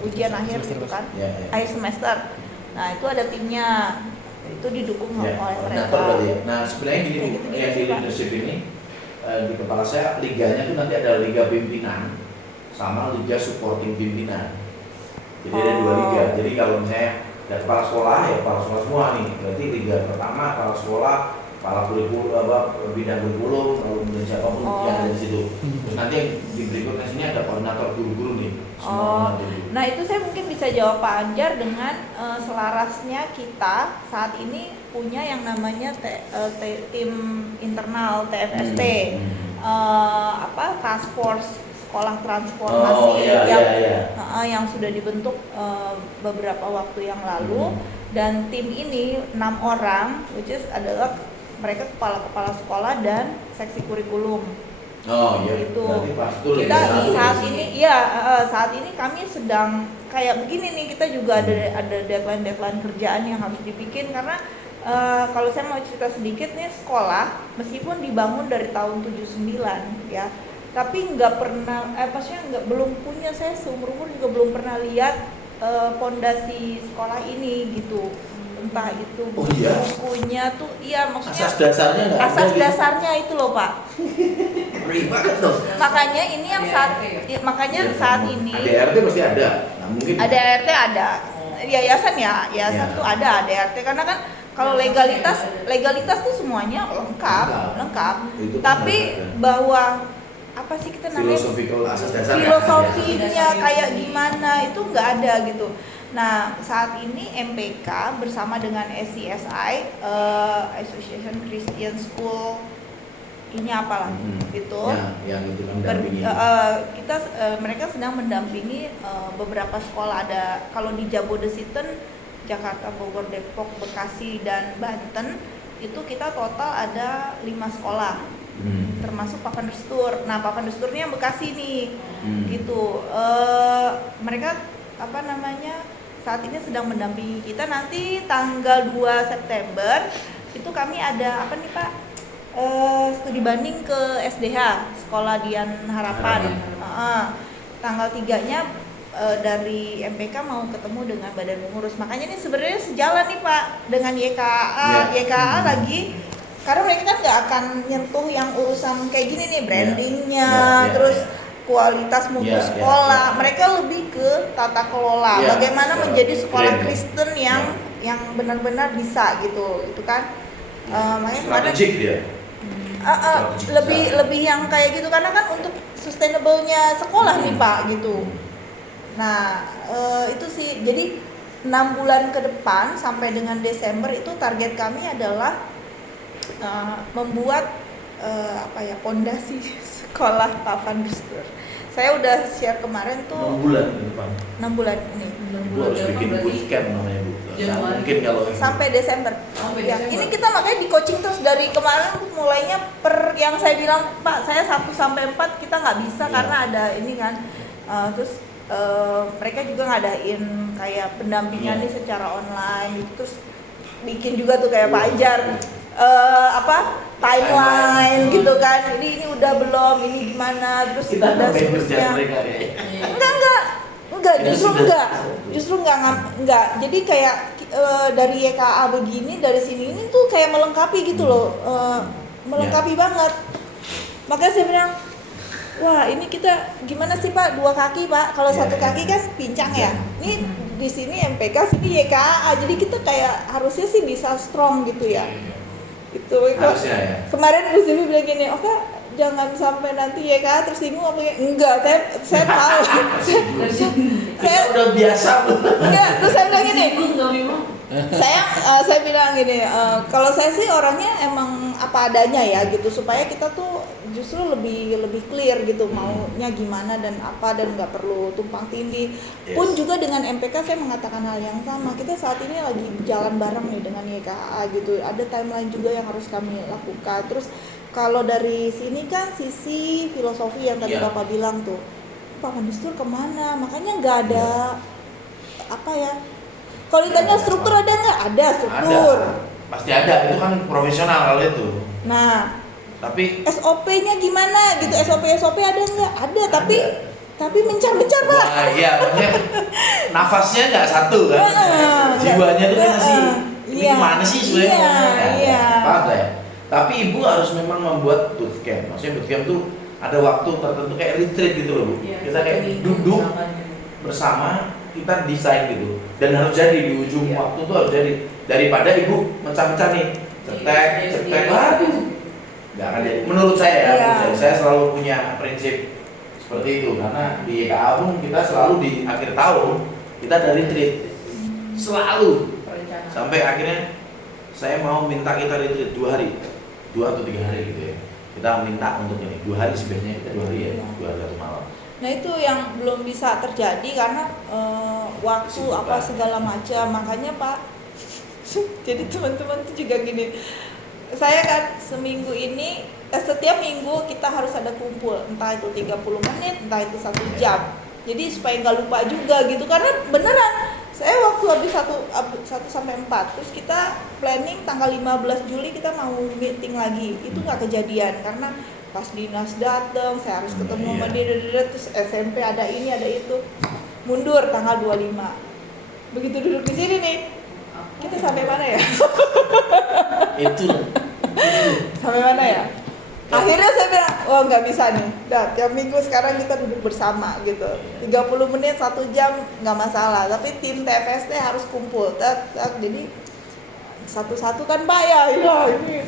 ujian akhir gitu kan, akhir semester. Nah itu ada timnya, itu didukung oleh mereka. Nah sebenarnya gini Bu, yang di leadership ini di kepala saya liganya tuh nanti ada liga pimpinan sama liga supporting pimpinan. Jadi ada dua liga. Jadi kalau misalnya ada kepala sekolah ya kepala sekolah semua nih. Berarti liga pertama kepala sekolah, kepala kurikulum, bidang kurikulum, lalu kemudian siapapun yang ada di situ. Terus nanti yang di berikutnya sini ada koordinator guru-guru nih. Nah itu saya mungkin bisa jawab Pak Anjar dengan selarasnya kita saat ini punya yang namanya tim internal TFST, task force sekolah transformasi yang sudah dibentuk beberapa waktu yang lalu, dan tim ini 6 orang, which is adalah mereka kepala sekolah dan seksi kurikulum. Itu kita saat ini kami sedang kayak begini nih, kita juga ada deadline kerjaan yang harus dibikin karena kalau saya mau cerita sedikit nih, sekolah meskipun dibangun dari tahun 79 ya, tapi nggak pernah belum punya, saya seumur umur juga belum pernah lihat pondasi sekolah ini gitu. Entah itu bukunya tuh, maksudnya asas dasarnya itu loh Pak. Makanya ini yang saat ini ADRT pasti ada. Nah, mungkin ADRT ada. Yayasan tuh ada ADRT karena kan kalau legalitas tuh semuanya lengkap. Tapi bahwa apa sih kita namanya filosofinya kayak gimana itu nggak ada gitu. Nah saat ini MPK bersama dengan SCSI Association Christian School ini apalah gitu. Yang itu mendampingi. Mereka sedang mendampingi beberapa sekolah, ada kalau di Jabodesiton, Jakarta, Bogor, Depok, Bekasi dan Banten itu kita total ada 5 sekolah. Termasuk Papanduster. Nah, Papanduster ini yang Bekasi nih. Gitu. Mereka saat ini sedang mendampingi kita. Nanti tanggal 2 September itu kami ada apa nih Pak? Studi banding ke SDH, Sekolah Dian Harapan. Tanggal 3-nya dari MPK mau ketemu dengan badan pengurus. Makanya ini sebenarnya sejalan nih Pak dengan YKA lagi, karena mereka kan nggak akan nyentuh yang urusan kayak gini nih, brandingnya, terus kualitas mutu sekolah. Mereka lebih ke tata kelola, bagaimana menjadi sekolah Kristen yang benar-benar bisa gitu, itu kan. Makanya strategik dia. Lebih yang kayak gitu, karena kan untuk sustainable-nya sekolah nih Pak gitu. Nah itu sih, jadi 6 bulan ke depan sampai dengan Desember itu target kami adalah membuat pondasi sekolah Papanduster. Saya udah share kemarin tuh 6 bulan ke depan. 6 bulan ini. Bu harus bikin bootcamp namanya Bu. Mungkin kalau sampai Desember. Ini kita makanya di coaching terus dari kemarin, mulainya yang saya bilang Pak, saya 1 sampai 4 kita nggak bisa karena ada ini kan. Terus mereka juga ngadain kayak pendampingan nih secara online gitu. Terus bikin juga tuh kayak Pak Anjar timeline gitu kan, ini udah belum, ini gimana, terus kita ada seterusnya. Enggak, justru enggak. Jadi kayak dari YKA begini, dari sini ini tuh kayak melengkapi gitu loh, melengkapi banget. Makanya saya bilang, wah ini kita gimana sih Pak, 2 kaki Pak, kalau 1 kaki kan pincang ya. Ini di sini MPK, sini YKA, jadi kita kayak harusnya sih bisa strong gitu ya. Itu harusnya ya. Kemarin Bu Simi bilang gini, oke jangan sampai nanti YK tersinggung apa ya. Enggak, saya tahu. saya udah biasa. Enggak, terus saya bilang gini. Saya bilang gini, kalau saya sih orangnya emang apa adanya ya gitu, supaya kita tuh justru lebih clear gitu maunya gimana dan apa, dan nggak perlu tumpang tindih. Pun juga dengan MPK saya mengatakan hal yang sama. Kita saat ini lagi jalan bareng nih dengan YKA gitu. Ada timeline juga yang harus kami lakukan. Terus kalau dari sini kan sisi filosofi yang tadi Bapak bilang tuh, Papanduster kemana? Makanya nggak ada apa ya? Kalau ditanya struktur ada nggak? Ada struktur. Pasti ada, itu kan profesional kalau itu. Nah, tapi SOP-nya gimana gitu? SOP ada nggak? Ada, tapi mencar-mencar Pak. Iya, maksudnya nafasnya nggak satu kan? Jiwanya tuh kan masih ini gimana sih sebenarnya? Iya. Paham ya? Tapi ibu harus memang membuat bootcamp. Maksudnya bootcamp tuh ada waktu tertentu kayak retreat gitu loh Bu. Kita kayak duduk bersama, kita desain gitu. Dan harus jadi di ujung waktu tuh harus jadi. Daripada ibu mencah-mencah nih, cetek lah. nggak akan jadi. Menurut saya ya, Iya. saya selalu punya prinsip seperti itu karena di YKA pun kita selalu di akhir tahun kita ada retreat selalu Perencanaan. sampai akhirnya saya mau minta kita retreat 2 hari, 2 atau 3 hari gitu ya. Kita minta untuk ini 2 hari sebenarnya kita 2 hari ya, 2 hari 1 malam. Nah itu yang belum bisa terjadi karena waktu Kesibukan. apa segala macam. Makanya Pak, jadi teman-teman tuh juga gini. Saya kan seminggu ini, setiap minggu kita harus ada kumpul, entah itu 30 menit, entah itu 1 jam. Jadi supaya nggak lupa juga gitu, karena beneran saya waktu habis 1 sampai 4, terus kita planning tanggal 15 Juli kita mau meeting lagi, itu nggak kejadian karena pas dinas datang, saya harus ketemu sama dia, terus SMP ada ini ada itu, mundur tanggal 25. Begitu duduk di sini nih, kita sampai mana ya? Itu Sampai mana ya? Akhirnya saya bilang, oh nggak bisa nih. Dah, tiap minggu sekarang kita duduk bersama gitu. 30 menit, 1 jam nggak masalah. Tapi tim TFST harus kumpul. Jadi satu-satu kan Pak ya, ini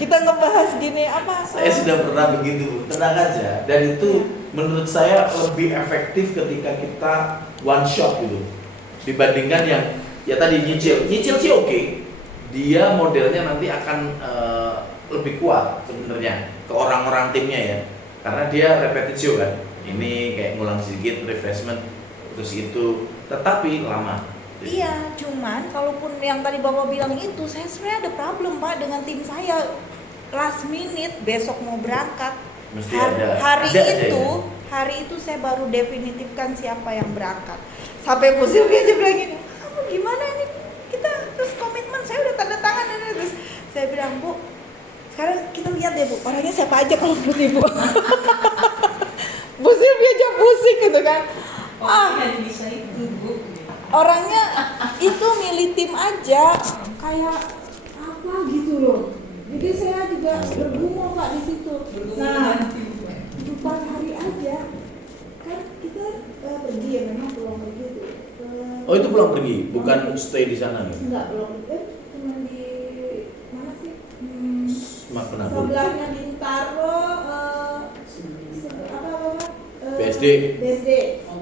kita ngebahas gini apa? saya sudah pernah begitu, tenang aja. Dan itu menurut saya lebih efektif ketika kita one shot gitu dibandingkan yang ya tadi nyicil sih oke. Dia modelnya nanti akan lebih kuat sebenarnya ke orang-orang timnya ya, karena dia repetisi kan, ini kayak ngulang sedikit refreshment terus itu, tetapi lama. Iya, cuman kalaupun yang tadi Bapak bilang itu, saya sebenarnya ada problem Pak dengan tim saya. Last minute besok mau berangkat. Mesti ada. Hari itu saya baru definitifkan siapa yang berangkat. Sampai Bu Sylvia aja bilang gini, kamu gimana ini? Kita terus komitmen, saya udah tanda tangan ini. Terus saya bilang, Bu, sekarang kita lihat deh Bu, orangnya siapa aja kalau menurut Ibu. Bu Sylvia aja pusing gitu kan. Yang bisa itu Bu. Orangnya itu milih tim aja kayak apa gitu loh. Jadi saya juga bergumul Pak di situ. Nah, 4 hari aja kan kita pergi ya, memang pulang pergi tuh. Oh itu pulang pergi, bukan stay di sana nih? Enggak, belum. Cuma di mana sih? Penabur. Sebelahnya Bintaro, apa? BSD.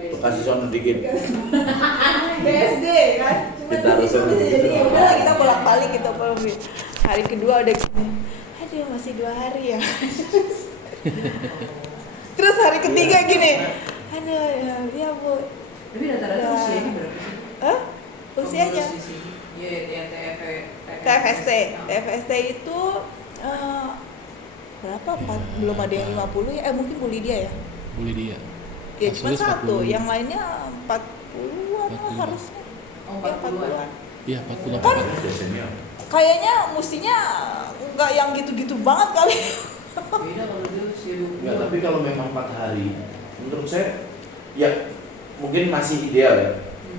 Bekasi sono dikit. BSD kan. Cuma Kita di situ harus jadi ya udah kita bolak-balik gitu Pak. Hari kedua udah gini. Aduh masih 2 hari ya. Terus hari ketiga gini. Aduh ya Bu. Tapi rata-rata usianya berapa sih? Hah? Usianya? Iya, yang TFST itu berapa? Belum ada yang 50 ya? Mungkin Bu Lydia ya? Boleh dia. Ya Mas cuma Sulis 1, 40. yang lainnya 40-an lah 40-an. harusnya. Oh, Ya 40-an. Iya, 40 Kan Biasanya. kayaknya mestinya nggak yang gitu-gitu banget kali. Beda kalau dia usia 20. Enggak, tapi kalau memang 4 hari, menurut saya ya mungkin masih ideal ya.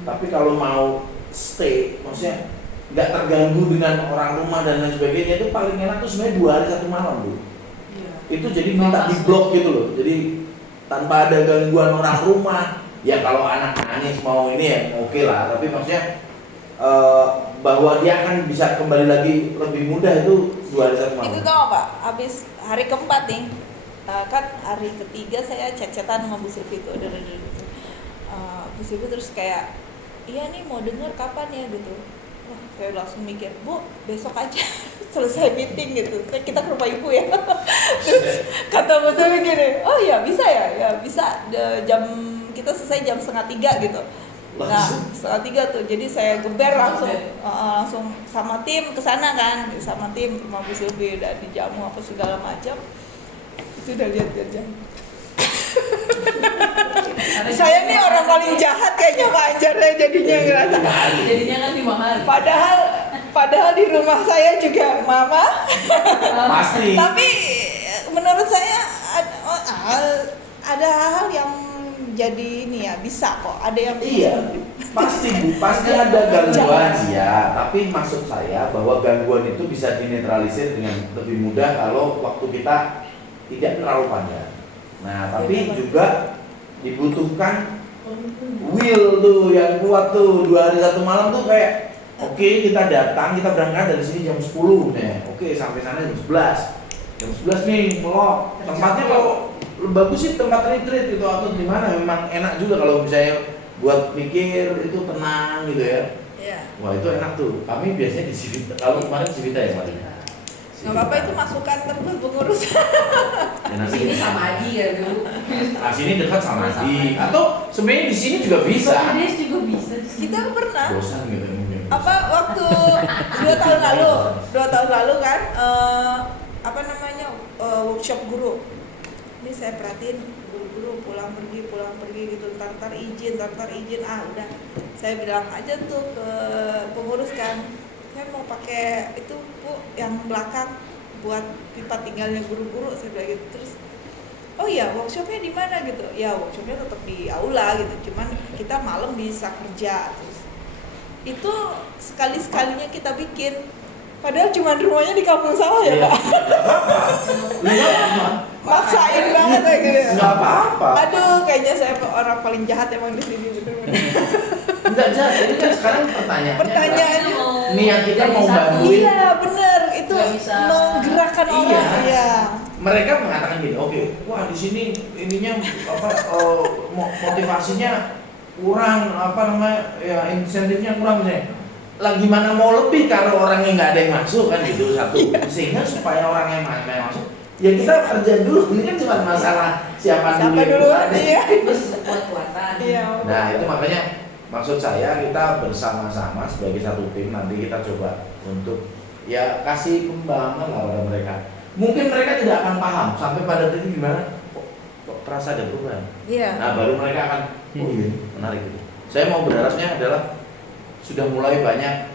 Tapi kalau mau stay, maksudnya nggak terganggu dengan orang rumah dan lain sebagainya, itu paling enak tuh sebenarnya 2 hari 1 malam Bu. Iya. Itu jadi minta di blok gitu loh. Jadi tanpa ada gangguan orang rumah. Ya kalau anak nangis mau ini ya oke lah. Tapi maksudnya bahwa dia akan bisa kembali lagi lebih mudah itu 2 hari 1 malam. Itu tau Pak, habis hari keempat nih, kan hari ketiga saya chat-chatan sama Bu Sylvie tuh, Bu Sylvie terus kayak, iya nih mau denger kapan ya gitu. Wah, saya langsung mikir, Bu besok aja selesai meeting gitu, kita ke rumah ibu ya. Terus kata Bu Sylvie gini, oh ya bisa ya bisa, kita selesai jam 2:30 gitu. Nah, 2:30 tuh, jadi saya geber langsung sama tim ke sana kan, sama tim sama Bu Sylvie udah dijamu apa segala macam. Itu udah lihat jam. Saya nih orang paling jahat kayaknya Pak Anjar jadinya ngerasa. Jadinya kan 5 hari. Padahal di rumah saya juga mama. Pasti. Tapi menurut saya ada hal yang jadi ini ya bisa kok, ada yang Iya, pasti Bu, pasti ada gangguan ya. Tapi maksud saya bahwa gangguan itu bisa dinetralisir dengan lebih mudah kalau waktu kita tidak terlalu panjang. Nah, tapi juga dibutuhkan will tuh yang kuat tuh. 2 hari 1 malam tuh kayak oke, kita datang, kita berangkat dari sini jam 10 nih. Oke, sampai sana jam 11. jam 11 nih melok. Tempatnya kalau bagus sih tempat retreat gitu atau di mana memang enak juga kalau misalnya buat pikir itu tenang gitu ya. Iya. Wah itu enak tuh. Kami biasanya di Civita. Kalau kemarin Civita ya kemarin. Nggak apa-apa itu masukan terus pengurus. Ya, nanti Sini sama Adi ya dulu. Nah sini dekat sama Adi. Atau sebenarnya di sini juga bisa. Des juga bisa di sini. Kita pernah Bosan gitu mungkin. apa waktu 2 tahun lalu kan apa namanya workshop guru. Ini saya perhatiin guru-guru pulang pergi gitu ntar izin udah saya bilang aja tuh ke pengurus kan saya mau pakai itu Bu yang belakang buat tempat tinggalnya guru-guru saya bilang gitu terus oh iya workshopnya di mana gitu ya workshopnya tetap di aula gitu cuman kita malam bisa kerja terus itu sekalinya kita bikin padahal cuma rumahnya di kampung sawah ya Pak. Maksain banget ya gitu. Nggak apa-apa. Aduh, kayaknya saya orang paling jahat emang di sini bener-bener. Enggak jahat, ini kan sekarang Pertanyaannya niat kita mau bantuin. Iya, bener. Itu menggerakkan orang. Iya. Mereka mengatakan gini, oke, wah di sini ininya apa motivasinya kurang apa namanya ya insentifnya kurang misalnya. Lagi mana mau lebih kalau orangnya nggak ada yang masuk kan gitu satu sehingga supaya orang yang masuk ya kita kerja dulu ini kan cuma masalah siapa dulu ada Kuat-kuatan. nah itu makanya maksud saya kita bersama-sama sebagai satu tim nanti kita coba untuk ya kasih pembahaman lah pada mereka mungkin mereka tidak akan paham sampai pada titik gimana kok terasa ada perubahan nah baru mereka akan oh iya menarik gitu saya mau berharapnya adalah sudah mulai banyak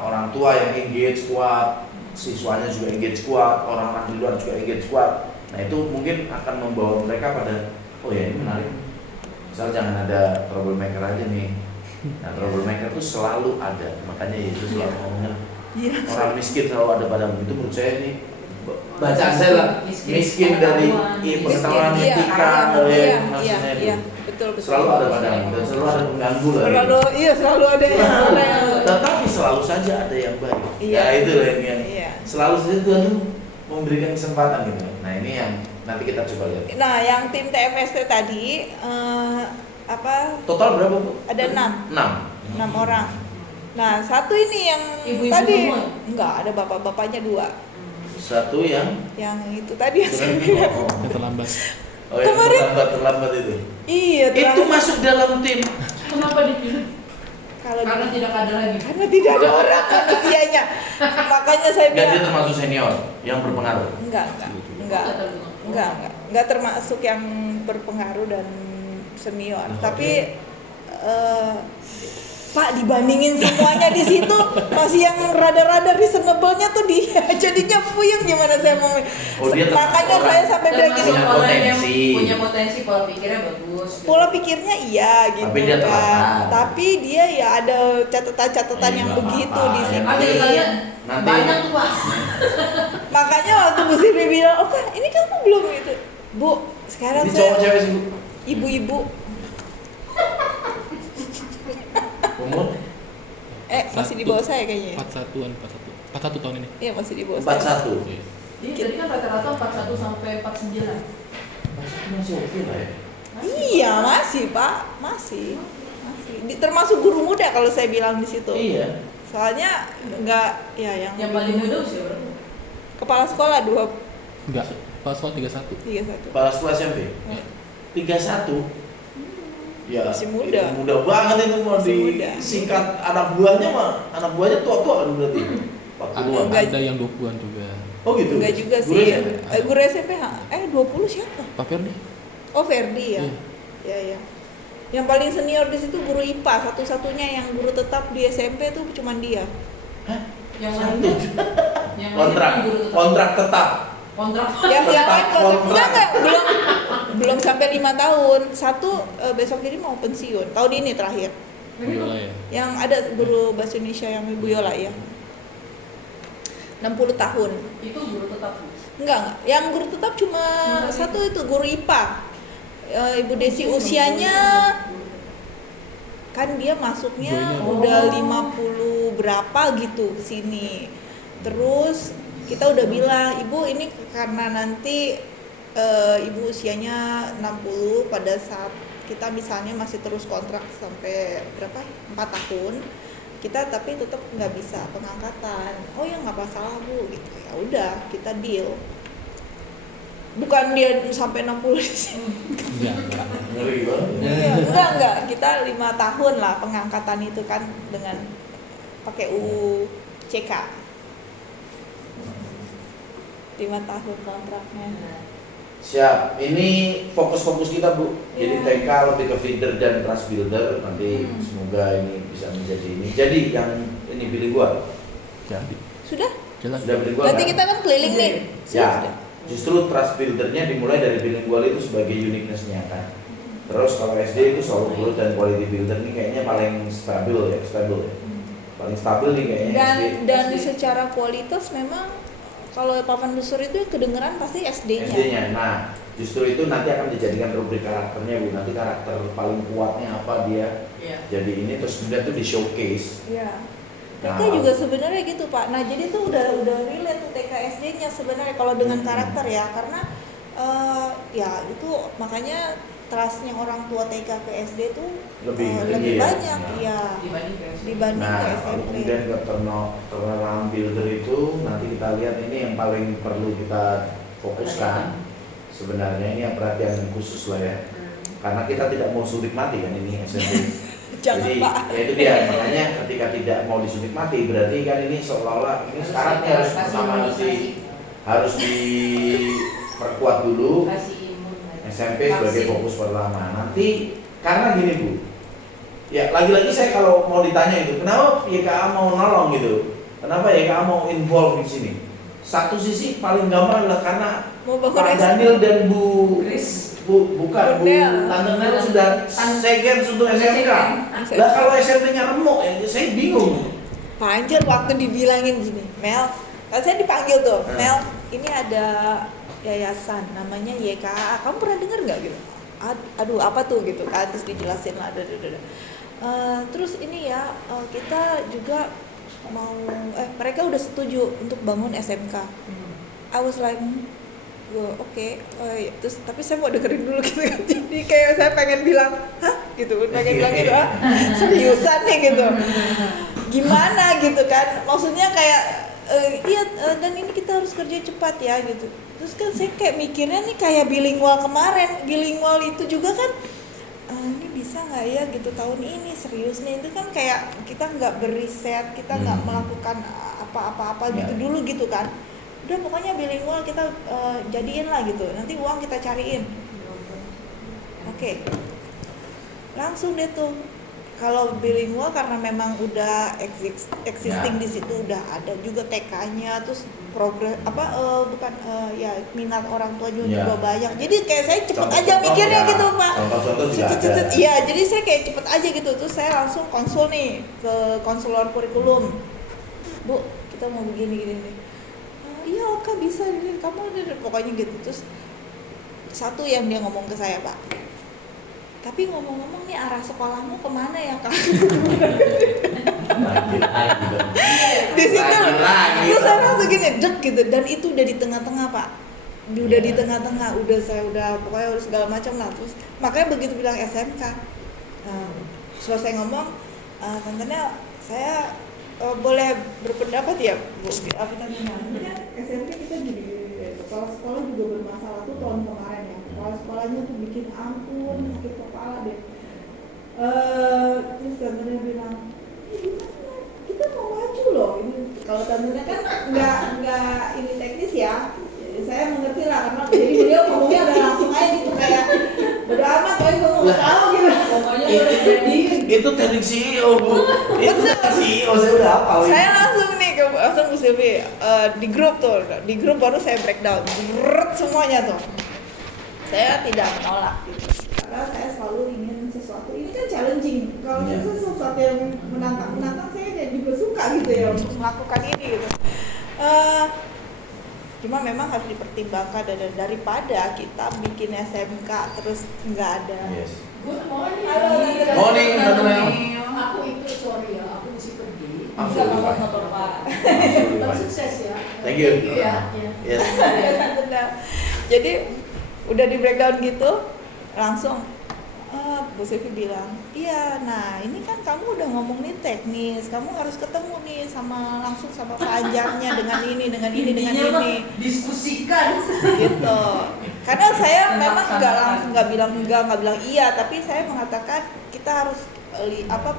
orang tua yang engage kuat, siswanya juga engage kuat, orang-orang di luar juga engage kuat. Nah itu mungkin akan membawa mereka pada, oh ya ini menarik. Misal jangan ada troublemaker aja nih. Nah troublemaker itu selalu ada, makanya Yesus selalu ngomongnya orang miskin selalu ada pada itu menurut saya nih. Bacaan saya lah miskin dari pengetahuan etika, maksudnya itu. Betul. Selalu ada padamu dan selalu ada pengganggu lah. Selalu ada yang Tetapi selalu saja ada yang baik. Ya itu lah yang selalu saja Tuhan tuh memberikan kesempatan gitu. Nah ini yang nanti kita coba lihat. Nah yang tim TMST tadi total berapa Bu? Ada 6 orang. Nah satu ini yang Ibu-ibu tadi semua? enggak ada bapak-bapaknya 2. Satu yang itu tadi yang saya bilang. Yang terlambat. Oh yang terlambat itu. Iya. Itu masuk dalam tim. Kenapa dipilih? Karena tidak ada lagi. Karena tidak ada orang manusianya. Makanya saya Enggak bilang. dia termasuk senior yang berpengaruh. Enggak termasuk yang berpengaruh dan senior. Tapi Pak dibandingin semuanya di situ masih yang rada-rada reasonable-nya tuh dia jadinya puyeng gimana saya mau. Makanya saya sampai bilang gini. Punya potensi pola pikirnya bagus. Pola pikirnya iya gitu tapi dia kan. Tapi dia ya ada catatan-catatan yang begitu di sini. Banyak tuh Pak. Makanya waktu Bu Sri bilang, "Oh, Kak, ini kamu belum gitu." Bu, sekarang ini saya cowok cewek sih Bu? Ibu-ibu. Umur? Masih di bawah saya kayaknya. 41 tahun ini. Iya, masih di bawah saya. 41. Iya, tadi kan rata-rata 41 sampai 49. Masih oke lah ya. Iya, masih, Pak. Masih. Termasuk guru muda kalau saya bilang di situ. Iya. Soalnya enggak ya yang paling muda usia berapa? Kepala sekolah 2 Enggak, kepala sekolah 31. Kepala sekolah SMP. 31. Ya, masih muda. Itu muda banget itu mau disingkat anak buahnya tua-tua kan berarti. 40-an. Ada yang 20-an juga. Oh gitu. Enggak juga sih. Guru SMP 20 siapa? Pak Ferdi. Oh, Ferdi ya. Iya. Yang paling senior di situ guru IPA, satu-satunya yang guru tetap di SMP tuh cuma dia. Hah? Yang lainnya? Kontrak tetap. Yang lain kontrak belum sampai 5 tahun. Satu besok ini mau pensiun. Tahun ini terakhir. Bu Yola ya. Yang ada guru bahasa Indonesia yang Bu Yola ya. 60 tahun. Itu guru tetap? Enggak. Yang guru tetap cuma satu itu guru IPA. Ibu Desi usianya kan dia masuknya udah 50 berapa gitu ke sini. Terus kita udah bilang, ibu ini karena nanti ibu usianya 60, pada saat kita misalnya masih terus kontrak sampai berapa 4 tahun, kita tapi tetap nggak bisa pengangkatan. Oh ya nggak masalah bu, gitu. Ya udah kita deal. Bukan dia sampai 60 enggak, kita 5 tahun lah pengangkatan itu kan dengan pakai UU CK. 5 tahun kontraknya. Siap, ini fokus kita Bu. Jadi TK lebih ke feeder dan trust builder. Nanti semoga ini bisa menjadi ini. Jadi yang ini bilingual. Jadi. Sudah? Jelas. Sudah bilingual. Berarti kan? kita kan keliling nih. Ya. Justru trust buildernya dimulai dari bilingual itu sebagai uniqueness-nya kan. Terus kalau SD itu solo growth dan quality builder ini kayaknya paling stabil ya. Paling stabil nih kayaknya SD. Dan secara kualitas memang kalau papan busur itu kedengeran pasti SD-nya. Nah, justru itu nanti akan dijadikan rubrik karakternya Bu. Nanti karakter paling kuatnya apa dia. Jadi ini terus kemudian tuh di showcase. Iya. TK juga sebenarnya gitu Pak. Nah jadi tuh udah relate tuh TK SD-nya sebenarnya kalau dengan karakter ya, karena ya itu makanya trustnya orang tua TK ke SD tuh lebih banyak ya dibanding ke SMP. Kemudian ke turnaround builder itu nanti kita lihat ini yang paling perlu kita fokuskan. Sebenarnya ini yang perhatian khusus lah ya, karena kita tidak mau suntik mati kan ini SMP. Jadi ya itu dia, makanya ketika tidak mau disuntik mati berarti kan ini seolah-olah ini syaratnya harus pertama harus diperkuat dulu SMP sebagai fokus pertama. Nanti karena gini Bu, ya lagi-lagi saya kalau mau ditanya itu kenapa YKA mau nolong gitu, kenapa YKA mau involve di sini? Satu sisi paling gampang adalah karena Pak Daniel dan Bu Tante Nel sudah second untuk SMK. Lah kalau SMP-nya remuk ya saya bingung. Panjang waktu dibilangin gini, Mel, kan saya dipanggil tuh, Mel, ini ada yayasan namanya YKA, kamu pernah dengar nggak gitu? Aduh apa tuh gitu kan, terus dijelasin lah, terus ini ya kita juga mau, mereka udah setuju untuk bangun SMK. I was like, oke. Terus tapi saya mau dengerin dulu gitu kan, jadi kayak saya pengen bilang, hah gitu, pengen bilang gitu, seriusan nih gitu, gimana gitu kan, maksudnya kayak iya dan ini kita harus kerja cepat ya gitu. Terus kan saya kayak mikirnya nih kayak bilingual kemarin, bilingual itu juga kan ini bisa nggak ya gitu tahun ini, serius nih, itu kan kayak kita nggak beriset, kita nggak melakukan apa-apa gitu dulu gitu kan. Udah pokoknya bilingual kita jadiin lah gitu, nanti uang kita cariin. Oke. Langsung deh tuh. Kalau bilingual karena memang udah existing di situ, udah ada juga TK-nya, terus progres minat orang tua juga banyak. Jadi kayak saya cepet aja mikirnya gitu Pak. Iya, jadi saya kayak cepet aja gitu. Terus saya langsung konsul nih ke konselor kurikulum. Bu, kita mau begini. Iya Kak bisa, kamu pokoknya gitu. Terus satu yang dia ngomong ke saya Pak, tapi ngomong-ngomong nih arah sekolahmu kemana ya Kak? Di situ terus saya langsung gini dek gitu, dan itu udah di tengah-tengah Pak, udah di tengah-tengah, udah pokoknya harus segala macam lah. Terus makanya begitu bilang SMK, selesai ngomong, tentunya saya boleh berpendapat ya Bu, apa namanya? SMP kita gini, kepala sekolah juga bermasalah tuh tahun kemarin ya. Kepala sekolahnya tuh bikin ampun, sakit kepala deh. Terus tentunya bilang, gimana? Kita mau maju loh. Ini kalau tentunya kan nggak ini teknis ya. Saya mengerti lah karena jadi beliau ngomongnya udah langsung aja gitu kayak bodo amat, pokoknya gue mau tahu gitu. Pokoknya udah jadi. Itu teknik CEO Bu. Itu teknik CEO saya udah hafal. Saya langsung nih langsung Bu Silvi di grup baru saya breakdown semuanya tuh. Saya tidak menolak gitu. Karena saya selalu ingin sesuatu ini kan challenging. Kalau sesuatu yang menantang saya juga suka gitu ya untuk melakukan ini gitu. Cuma memang harus dipertimbangkan daripada kita bikin SMK terus nggak ada. Yes. Good morning. Morning, teman-teman. Aku ikut, sorry ya, aku mesti pergi. Absolutely fine. Tetap sukses ya. Thank Thank you. Iya. Yes. Benar. Jadi udah di breakdown gitu, langsung Bu Silvi bilang, iya, nah ini kan kamu udah ngomongin teknis, kamu harus ketemu nih langsung sama pajarnya dengan ini, dengan diskusikan gitu. Karena saya memang nggak bilang iya, tapi saya mengatakan kita harus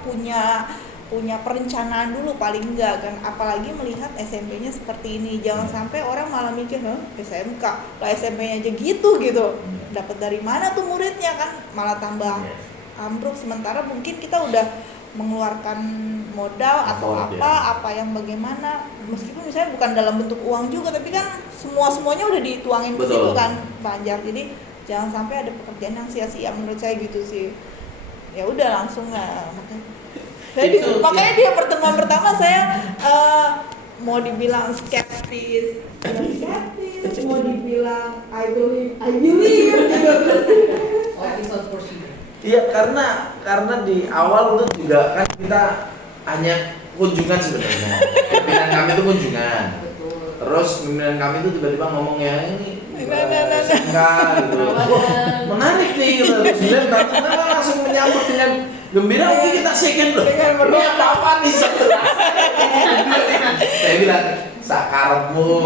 punya perencanaan dulu paling enggak kan, apalagi melihat SMP-nya seperti ini. Jangan sampai orang malah mikir, SMK lah, SMP-nya aja gitu dapat dari mana tuh muridnya kan, malah tambah ambruk. Sementara mungkin kita udah mengeluarkan modal atau apa yang bagaimana, meskipun misalnya bukan dalam bentuk uang juga, tapi kan semuanya udah dituangin ke situ kan Banjar. Jadi jangan sampai ada pekerjaan yang sia-sia, menurut saya gitu sih. Ya udah langsung lah. Makanya dia pertemuan pertama saya mau dibilang skeptis, mau dibilang I believe Iya, karena di awal tuh juga kan kita hanya kunjungan sebenarnya. Pimpinan kami itu kunjungan. Terus pimpinan kami itu tiba-tiba ngomong ya ini SMK gitu. Menarik nih gitu. Kemudian tante langsung menyambut dengan gembira, mungkin kita second loh. Ini apa nih sebelah? Saya bilang sakarmu.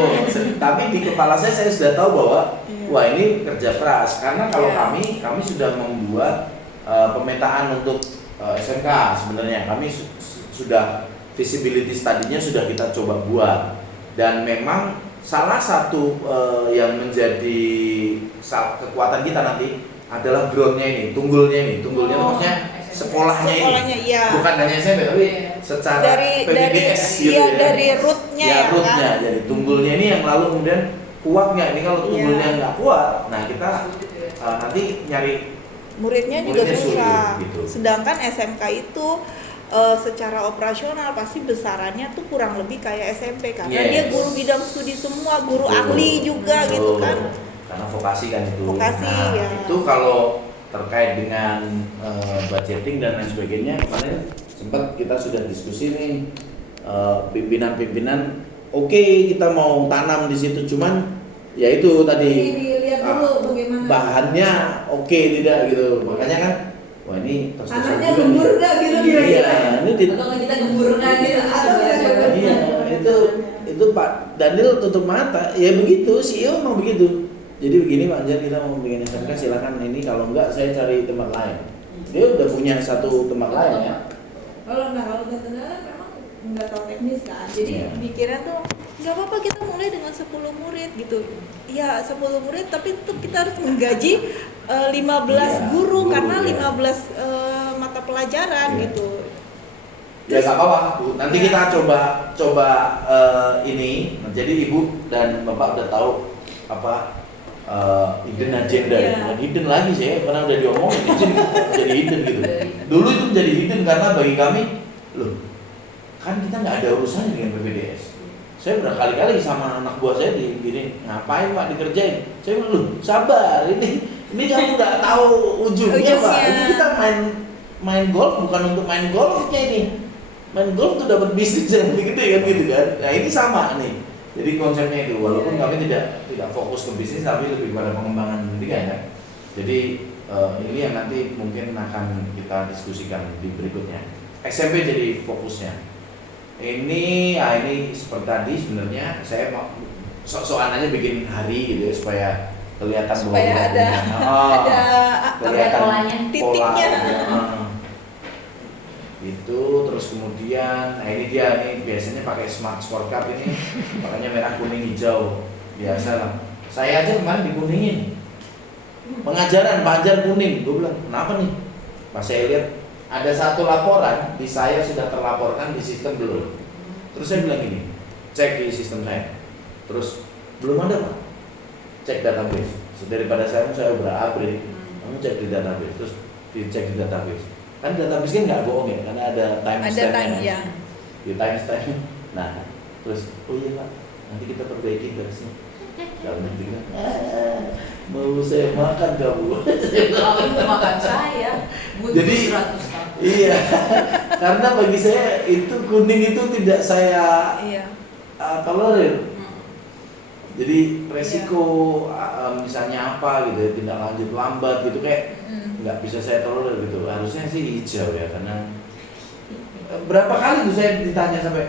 Tapi di kepala saya sudah tahu bahwa wah ini kerja keras. Karena kalau kami sudah membuat pemetaan untuk SMK sebenarnya. Kami sudah visibility study-nya sudah kita coba buat. Dan memang salah satu yang menjadi kekuatan kita nanti adalah groundnya ini, tunggulnya maksudnya sekolahnya ini, bukan hanya SMP tapi secara PBBS gitu ya. Dari rootnya rootnya, jadi tunggulnya ini yang lalu kemudian kuat nggak? Ini kalau tunggulnya nggak kuat, nah kita nanti nyari muridnya juga susah. Gitu. Sedangkan SMK itu secara operasional pasti besarannya tuh kurang lebih kayak SMP karena dia guru bidang studi semua, guru ahli juga gitu kan. Karena vokasi kan itu. Nah, itu kalau terkait dengan budgeting dan lain sebagainya, kemarin sempat kita sudah diskusi nih pimpinan. Oke, kita mau tanam di situ, cuman ya itu tadi dilihat dulu bagaimana bahannya tidak gitu. Makanya kan wah ini anaknya gembur nggak gitu kira-kira. Ini atau kita gembur nggak gitu. Iya, itu Pak Daniel tutup mata. Ya begitu, CEO mau begitu. Jadi begini Pak Anjar, kita mau bikin SMK silakan, ini kalau enggak saya cari tempat lain. Dia udah punya satu tempat lain ya. Kalau Tante memang nggak tahu teknis kan, jadi mikirnya tuh nggak apa-apa kita mulai dengan 10 murid gitu. Iya 10 murid, tapi tetap kita harus menggaji 15 guru karena 15 mata pelajaran gitu. Ya nggak apa-apa Bu, nanti kita coba ini. Jadi Ibu dan Bapak udah tahu apa hidden agenda, bukan hidden lagi sih, karena udah diomongin jadi hidden gitu. Dulu itu menjadi hidden karena bagi kami, loh kan kita nggak ada urusan dengan PPDS. Saya berkali-kali sama anak buah saya gini, ngapain Pak dikerjain? Saya bilang, loh sabar, ini kamu nggak tahu ujungnya Pak. Ini kita main golf bukan untuk main golfnya ini. Main golf tuh dapat bisnis yang lebih gede kan gitu kan. Nah ini sama nih. Jadi konsepnya itu, walaupun kami tidak fokus ke bisnis tapi lebih pada pengembangan pendidikan ya. Jadi ini yang nanti mungkin akan kita diskusikan di berikutnya. SMP jadi fokusnya. Ini seperti tadi sebenarnya saya mau sok-sokan aja bikin hari gitu ya supaya kelihatan bahwa ada polanya, titiknya. Itu terus kemudian ini dia nih biasanya pakai smart scorecard ini makanya merah kuning hijau biasa lah. Saya aja kemarin dikuningin pengajaran Pak Anjar kuning, gue bilang kenapa nih? Pas saya lihat ada satu laporan di saya sudah terlaporkan di sistem belum. Terus saya bilang gini, cek di sistem saya. Terus belum ada Pak, cek database. Daripada saya berabrik, kamu cek di database. Terus dicek di database. Kan database kan nggak bohong ya, karena ada timestamp-nya. Di timestamp. Nah, terus oh iya Pak, nanti kita perbaiki dari sini. Kalau nanti kan, mau saya makan kamu. Kalau itu makan saya, jadi 100 tahun. Iya, karena bagi saya itu kuning itu tidak saya tolerir. Jadi resiko misalnya apa gitu ya, tindak lanjut lambat gitu kayak nggak bisa saya tolerir gitu. Harusnya sih hijau ya, karena berapa kali tuh saya ditanya sampai,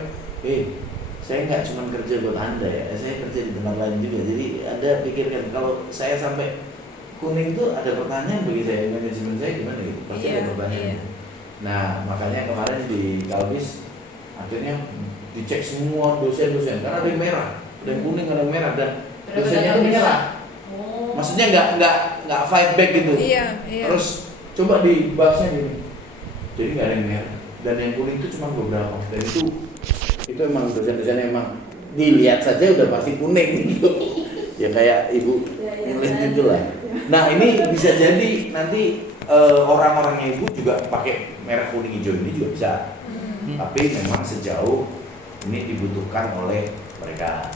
saya nggak cuma kerja buat Anda ya, saya kerja di tempat lain juga. Jadi Anda pikirkan kalau saya sampai kuning tuh ada pertanyaan bagi saya, manajemen saya gimana gitu, pasti ada pertanyaan. Nah makanya kemarin di Kalbis akhirnya dicek semua dosen-dosen, karena ada yang merah, ada yang kuning, ada yang merah, dan dosennya itu merah. Maksudnya nggak fight back gitu. Terus coba dibahasnya gini, jadi nggak ada yang merah, dan yang kuning itu cuma beberapa, dan itu emang dosen-dosen emang dilihat saja udah pasti kuning gitu. Ya kayak ibu nulis gitu lah. Nah ini bisa jadi nanti orang-orangnya ibu juga pakai merah kuning hijau ini juga bisa. Tapi memang sejauh ini dibutuhkan oleh mereka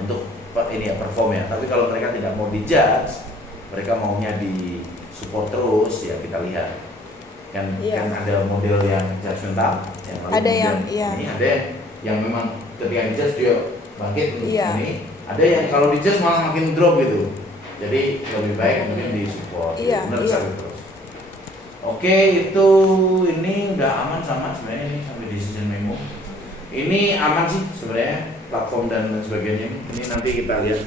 untuk ini ya perform ya. Tapi kalau mereka tidak mau dijudge, mereka maunya di support terus ya, kita lihat kan ada model yang judgmental, yang ada yang ini ada yang memang ketika dijudge dia bangkit ini, ada yang kalau dijudge malah makin drop gitu. Jadi lebih baik mungkin di support. Benar sekali terus. Oke, itu ini udah aman sama sebenarnya ini sampai decision memo. Ini aman sih sebenarnya platform dan sebagainya. Ini nanti kita lihat.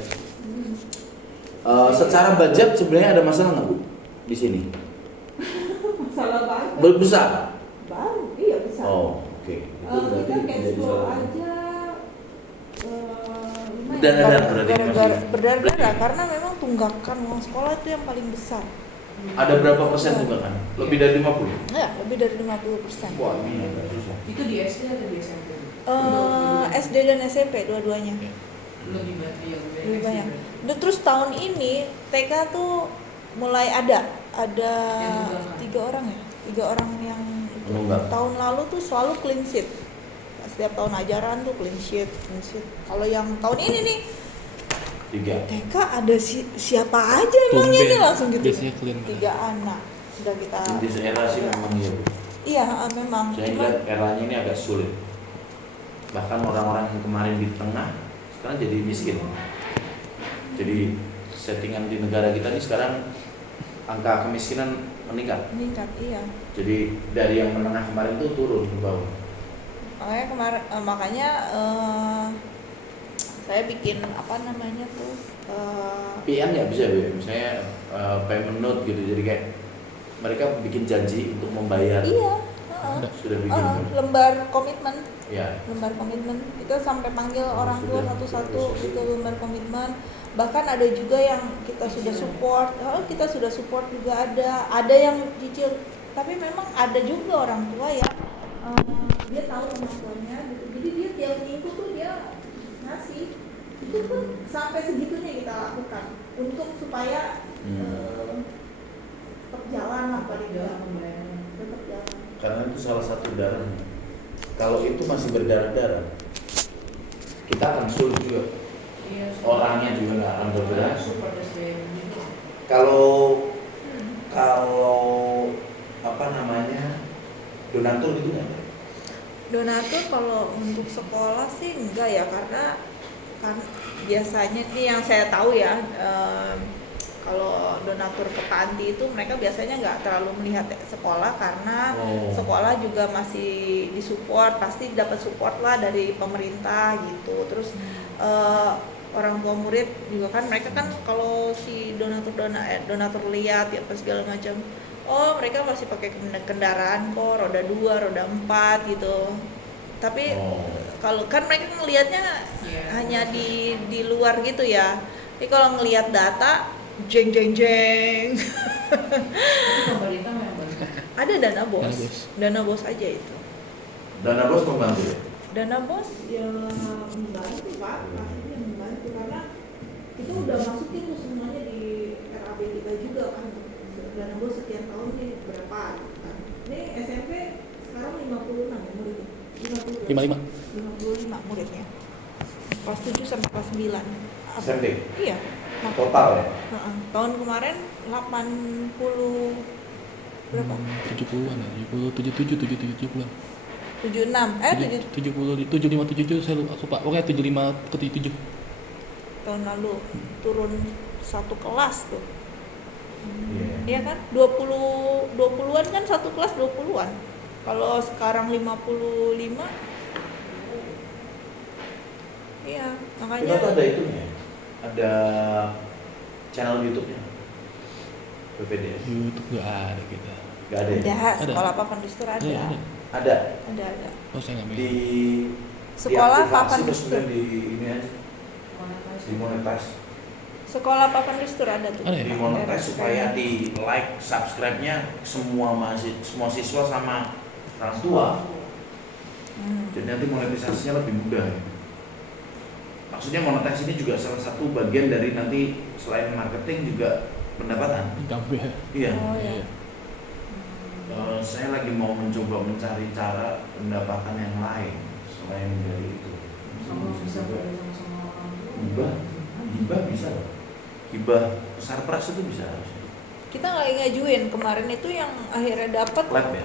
Secara budget sebenarnya ada masalah nggak Bu di sini? Masalah banget. Belum besar. Baru, iya besar. Oh, oke. Itu berarti kita cash flow aja berdarah karena memang tunggakan uang sekolah itu yang paling besar. Ada berapa persen tunggakan? Lebih dari 50? Ya, lebih dari 50%. Wah, ini agak susah. Itu di SD atau di SMP? SD dan SMP dua-duanya. Lebih banyak. Terus tahun ini TK tuh mulai ada 3 orang ya, 3 orang yang tahun lalu tuh selalu clean sheet. Setiap tahun ajaran tuh clean sheet. Kalau yang tahun ini nih 3 TK ada siapa aja emangnya nih langsung gitu. 3 anak sudah kita. Di era sih memang iya Bu. Iya memang. Saya lihat eranya ini agak sulit. Bahkan orang-orang yang kemarin di tengah sekarang jadi miskin. Jadi settingan di negara kita ini sekarang angka kemiskinan meningkat, iya. Jadi dari yang menengah kemarin tuh turun ke bawah. Makanya saya bikin apa namanya tuh PN nggak bisa Bu, misalnya payment note gitu, jadi kayak mereka bikin janji untuk membayar. Iya. Sudah bikin lembar komitmen. Ya. Lembar komitmen itu sampai panggil orang tua satu-satu itu lembar komitmen. Bahkan ada juga yang kita sudah support, juga ada yang cicil. Tapi memang ada juga orang tua ya dia tahu kemampuannya gitu. Jadi dia tiap minggu tuh dia ngasih. Itu pun sampai segitunya kita lakukan untuk supaya tetap jalan lah paling enggak. Tetap jalan. Karena itu salah satu darahnya. Kalau itu masih berdarah-darah, kita akan sulit juga. Orangnya juga nggak akan bergerak. Kalau apa namanya donatur itu nggak ada? Donatur kalau untuk sekolah sih enggak ya, karena kan biasanya nih yang saya tahu ya, kalau donatur ke panti itu mereka biasanya nggak terlalu melihat sekolah, karena sekolah juga masih disupport, pasti dapat support lah dari pemerintah gitu. Terus orang tua murid juga kan mereka kan kalau si donatur lihat ya apa segala macam, mereka masih pakai kendaraan kok, roda 2, roda 4 gitu. Tapi kalau kan mereka ngelihatnya hanya di luar gitu ya. Tapi kalau ngelihat data jeng. Pemerintah memang ada dana bos aja itu. Dana bos membantu ya? Dana bos ya membantu Pak, pastinya membantu karena kita udah masukin tuh semuanya di RAB kita juga kan. Dana bos setiap tahun nih berapa kan. Ini SMP sekarang 56 ya muridnya. 55 muridnya. Kelas 7 sampai kelas 9. SMP? Iya. Total ya? Tahun kemarin 80 berapa? 70-an ya, 77-an. 76, 75-77 saya lupa, Pak. Pokoknya 75 ke 77. tahun lalu turun 1 kelas tuh. Iya. Iya kan? 20-an kan satu kelas 20-an. Kalau sekarang 55. Iya, makanya Kita tuh ada itunya. Ada channel YouTube-nya. PPDS. YouTube nggak ada kita. Gak ada ya? ada sekolah papan gestur ada. Iya, Ada. Ada. Oh saya nggak Di Sekolah diaktifasi, papan terus gestur. kemudian di ini aja. Dimonetize. Sekolah papan gestur ada tuh. Ada ya? Dimonetize supaya di like, subscribe-nya semua siswa sama orang tua. Jadi nanti monetisasinya lebih mudah ya. Maksudnya monetisasi ini juga salah satu bagian dari nanti selain marketing juga pendapatan. Gambar. Iya. Oh ya. Saya lagi mau mencoba mencari cara pendapatan yang lain selain dari itu. Bisa sama orang tua. Hibah bisa loh. Hibah sarpras itu bisa harusnya. Kita nggak ngajuin kemarin itu yang akhirnya dapat Lab ya?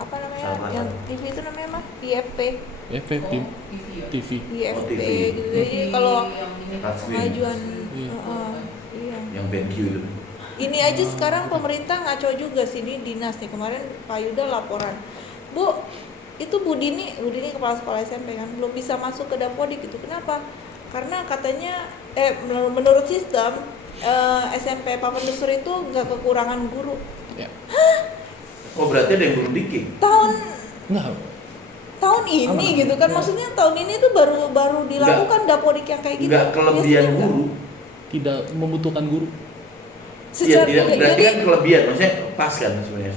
apa namanya? Salah Yang satu. TV itu namanya mah IFP. Efektif. TV ya? TV. IFP TV. gitu. Jadi kalau yang ini Touchscreen. pengajuan Iya. iya. Yang BenQ itu. Ini aja sekarang pemerintah ngaco juga sih di dinas nih. Kemarin Pak Yuda laporan, Bu, itu Bu Dini kepala sekolah SMP kan belum bisa masuk ke Dapodik gitu. Kenapa? Karena katanya menurut sistem SMP Papan Gestur itu nggak kekurangan guru. Ya. Oh berarti ada yang belum dikit. Tahun ini Apa? gitu kan, maksudnya tahun ini tuh baru dilakukan Dapodik yang kayak gitu. Enggak kelebihan Biasanya guru. Tidak membutuhkan guru. Iya, Secara tidak berarti jadi kan kelebihan, maksudnya pas kan sebenarnya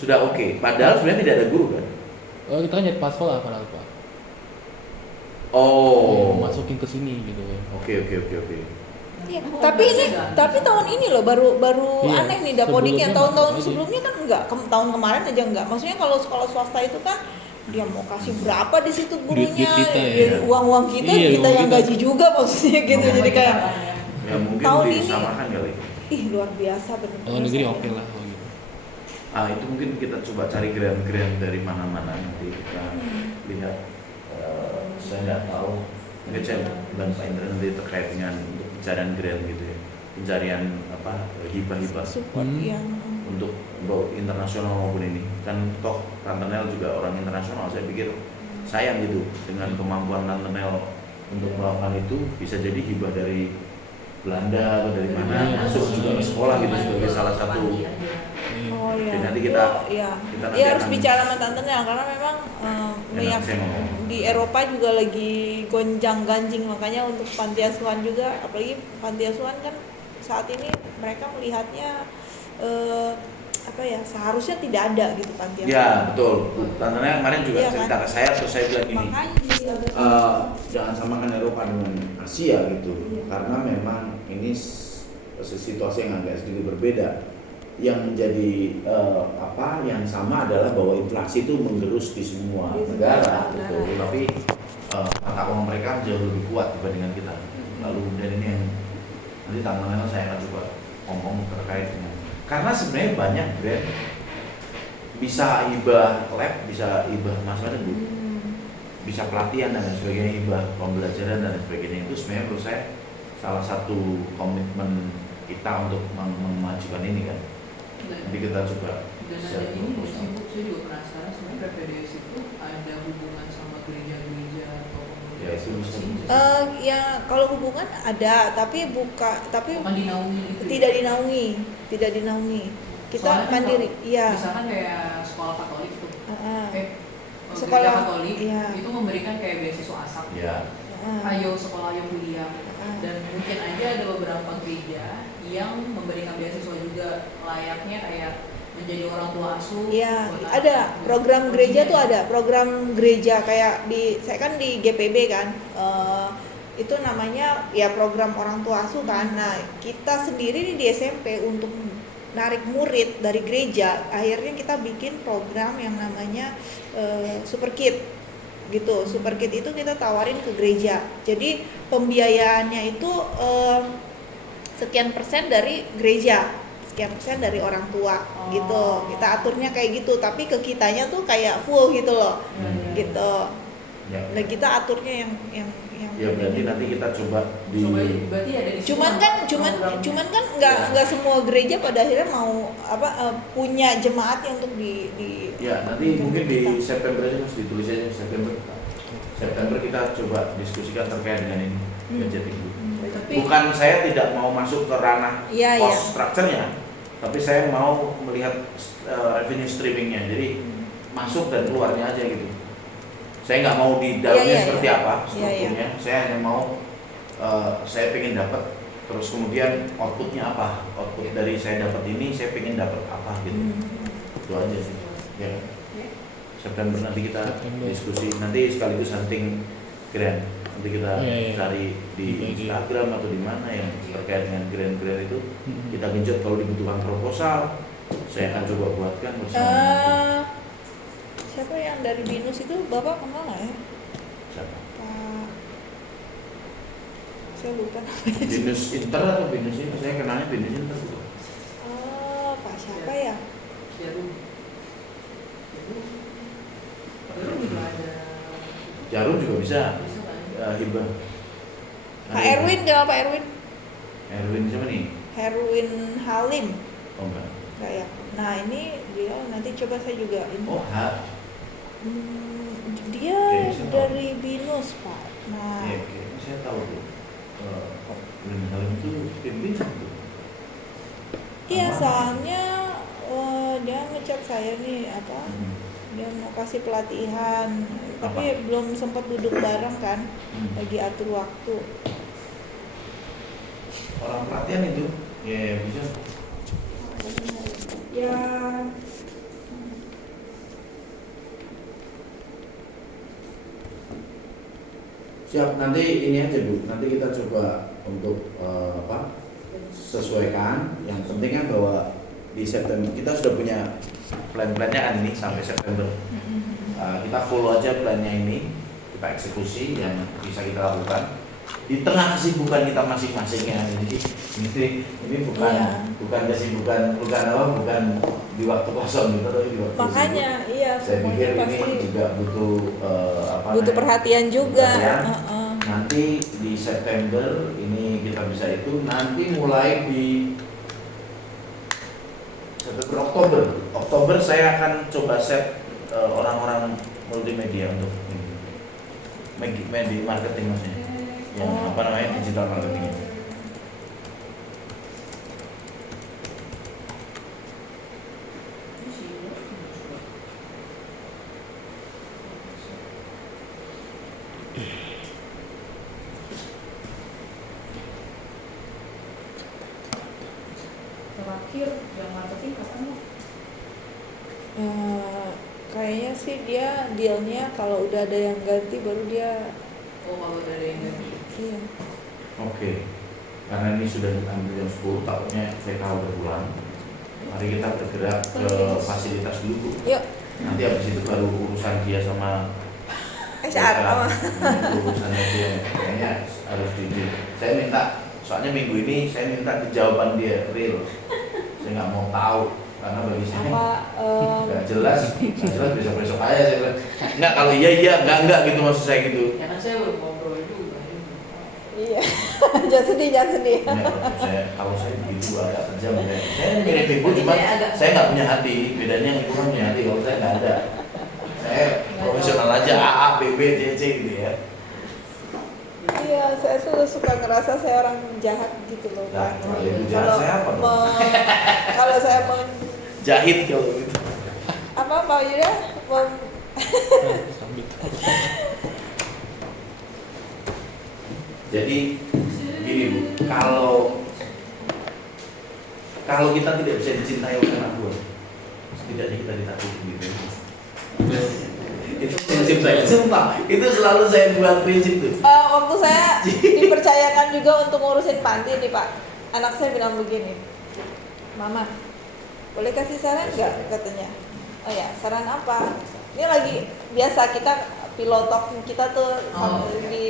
sudah oke. Padahal sebenarnya tidak ada guru kan. Oh kita kan nyari pas sekolah padahal Pak. Oh. Masukin ke sini gitu. Oke. iya, tapi tahun ini loh baru Iya, aneh nih Dapodiknya. sebelumnya Tahun-tahun nggak sebelumnya kan enggak, tahun kemarin aja enggak. Maksudnya kalau sekolah swasta itu kan dia mau kasih berapa di situ gurunya, Duit kita ya. dari uang kita, Iya, kita uang yang kita. gaji juga maksudnya gitu. Jadi kayak Ya mungkin tahun ini disamakan kali. luar biasa benar. Kalau negeri oke lah kalau gitu. Itu mungkin kita coba cari grant dari mana-mana nanti kita lihat. Saya nggak tahu, mungkin saya dan Pak Indra nanti terkait dengan untuk pencarian grant gitu ya, pencarian hibah-hibah Support yang untuk internasional maupun ini kan toh Rantanel juga orang internasional. Saya pikir sayang gitu dengan kemampuan Rantanel untuk melakukan itu, bisa jadi hibah dari Belanda atau dari mana masuk juga ke sekolah gitu sebagai salah satu. Oh iya. Jadi nanti kita nanti harus akan- bicara sama tantennya karena memang Ya, nanti saya ngomong. di Eropa juga lagi gonjang-ganjing, makanya untuk panti asuhan juga, apalagi panti asuhan kan saat ini mereka melihatnya seharusnya tidak ada gitu panti asuhan. Ya betul. Tantangannya kemarin juga Iya, cerita kan? ke saya, terus saya bilang gini, jangan samakan Eropa dengan Asia gitu, karena memang ini situasi yang agak sedikit berbeda. Yang menjadi yang sama adalah bahwa inflasi itu menggerus di semua negara, gitu. Tapi mata uang mereka jauh lebih kuat dibandingkan kita. Lalu dan ini yang nanti tantangannya saya akan coba ngomong terkait dengan, karena sebenarnya banyak brand bisa hibah lab, bisa hibah macam-macam Bu. Bisa pelatihan dan lain sebagainya, hibah pembelajaran dan lain sebagainya. Itu sebenarnya menurut saya salah satu komitmen kita untuk memajukan ini kan. Nanti kita coba. Dan ada ini nggak sih Bu, saya juga penasaran sebenarnya PPDS itu ada hubungan sama gereja-gereja atau Ya, itu bisa. Ya kalau hubungan ada, tapi bukan dinaungi gitu. tidak dinaungi. Kita Soalnya kan mandiri. kalau Iya. Misalkan kayak sekolah Katolik tuh. Kalau Sekolah, gereja Katolik iya. itu memberikan kayak beasiswa asap. Ya. Ayo sekolah, ayo kuliah. Dan mungkin aja ada beberapa gereja yang memberikan beasiswa juga, layaknya kayak menjadi orang tua asuh. Iya, buat ada anak. program gereja tuh ya? ada program gereja kayak saya kan di GPB kan, itu namanya ya program orang tua asuh kan. Nah kita sendiri nih di SMP untuk narik murid dari gereja, akhirnya kita bikin program yang namanya Super Kid gitu. Super Kid itu kita tawarin ke gereja, jadi pembiayaannya itu sekian persen dari gereja, sekian persen dari orang tua gitu. Kita aturnya kayak gitu, tapi ke kitanya tuh kayak full gitu loh. Gitu. Ya. Nah kita aturnya yang Ya berarti nanti kita coba di. Berarti ada di cuman kan nggak semua gereja pada akhirnya mau punya jemaat yang untuk di Ya nanti mungkin di September aja harus ditulis aja September kita coba diskusikan terkait dengan ini budget itu. Bukan saya tidak mau masuk ke ranah cost structure-nya, tapi saya mau melihat revenue streaming-nya. Jadi masuk dan keluarnya aja gitu. Saya nggak mau di dalamnya seperti apa strukturnya. Saya hanya mau saya pengen dapat terus kemudian outputnya apa, output dari saya dapat ini saya pengen dapat apa gitu. Itu aja sih. Ya. September nanti kita diskusi, nanti sekaligus hunting grant. Nanti kita cari di Instagram atau di mana yang terkait dengan grant itu. Kita genjot kalau dibutuhkan proposal, saya akan coba buatkan bersama. Siapa yang dari BINUS itu Bapak kenal nggak ya? Siapa? Pak, saya lupa. BINUS Inter atau BINUS ini? Saya kenalnya BINUS Inter. Pak siapa ya? Jarum juga bisa. Hibah. Pak Erwin kenal Pak Erwin? Erwin siapa nih? Erwin Halim. Oh enggak. Enggak ya. Nah ini dia nanti coba saya juga ini. Oh dia dari BINUS Pak. Nah. Iya, saya tahu tuh. Erwin Halim itu pimpinan tuh. Iya soalnya dia ngechat saya nih dia mau kasih pelatihan tapi belum sempat duduk bareng kan, lagi atur waktu. Orang pelatihan itu ya bisa ya. siap. Nanti ini aja Bu, nanti kita coba untuk sesuaikan. Yang penting kan bahwa di September kita sudah punya plan-plannya kan ini sampai September. Kita follow aja plannya ini, kita eksekusi yang bisa kita lakukan di tengah kesibukan kita masing-masing ya. Ini bukan di waktu kosong gitu, tapi di waktu makanya sibuk. iya Saya pikir ini juga butuh butuh perhatian juga. Nanti di September ini kita bisa itu, nanti mulai di Oktober saya akan coba set orang-orang multimedia untuk media marketing maksudnya, yang digital marketing. Terakhir yang marketing kapan ya? Kayaknya sih dia dealnya kalau udah ada yang ganti baru dia. Kalau udah ada yang ganti. Iya. Oke. Karena ini sudah ambil jam 10, takutnya mereka udah pulang. Mari kita bergerak ke fasilitas dulu. Yuk. Nanti habis itu baru urusan dia sama HR. Urusannya dia kayaknya harus saya minta, soalnya minggu ini saya minta jawaban dia real. Saya nggak mau tahu karena bagi saya nggak jelas besok aja saya bilang. Nggak, kalau iya enggak gitu maksud saya gitu. Ya kan saya belum ngobrol juga. Iya. jangan sedih. Kalau saya begitu agak kejam ya. Saya mirip ibu, cuma saya nggak punya hati. Bedanya ibu kan punya hati, kalau saya nggak ada. Saya profesional aja, A, B, C, gitu ya. Iya, saya tuh suka ngerasa saya orang jahat gitu loh. Nah, kalau itu jahat saya apa dong? Kalau saya mau jahit kalau gitu. Apa Pak Yuda? Jadi gini Bu, kalau kita tidak bisa dicintai oleh anak buah, setidaknya kita ditakuti gitu. Itu prinsip saya, sumpah. Itu selalu saya buat prinsip tuh. Waktu saya dipercayakan juga untuk ngurusin panti nih Pak, anak saya bilang begini, Mama, boleh kasih saran nggak katanya? Oh ya, saran apa? Ini lagi biasa kita pilotok kita tuh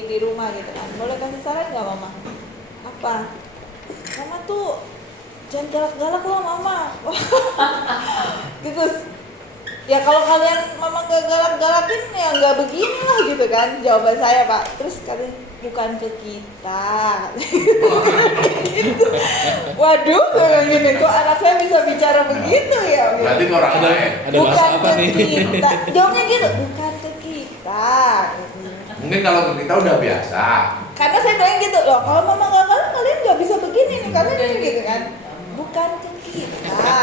di rumah gitu kan. Boleh kasih saran nggak Mama? Apa? Mama tuh jangan galak-galak loh Mama. Gitu. Ya kalau kalian memang gak galak-galakin ya nggak begini lah gitu kan jawaban saya Pak. Terus katanya bukan ke kita. Gitu. Waduh, kayak gini kok anak saya bisa bicara begitu ya? Berarti kok orang lain. Ada bahasa apa nih? Kita. Jawabnya gitu, bukan ke kita. Mungkin kalau ke kita udah biasa. Karena saya bilang gitu loh, kalau mama gak galak kalian nggak bisa begini nih kalian gitu kan. Bukan ke kita.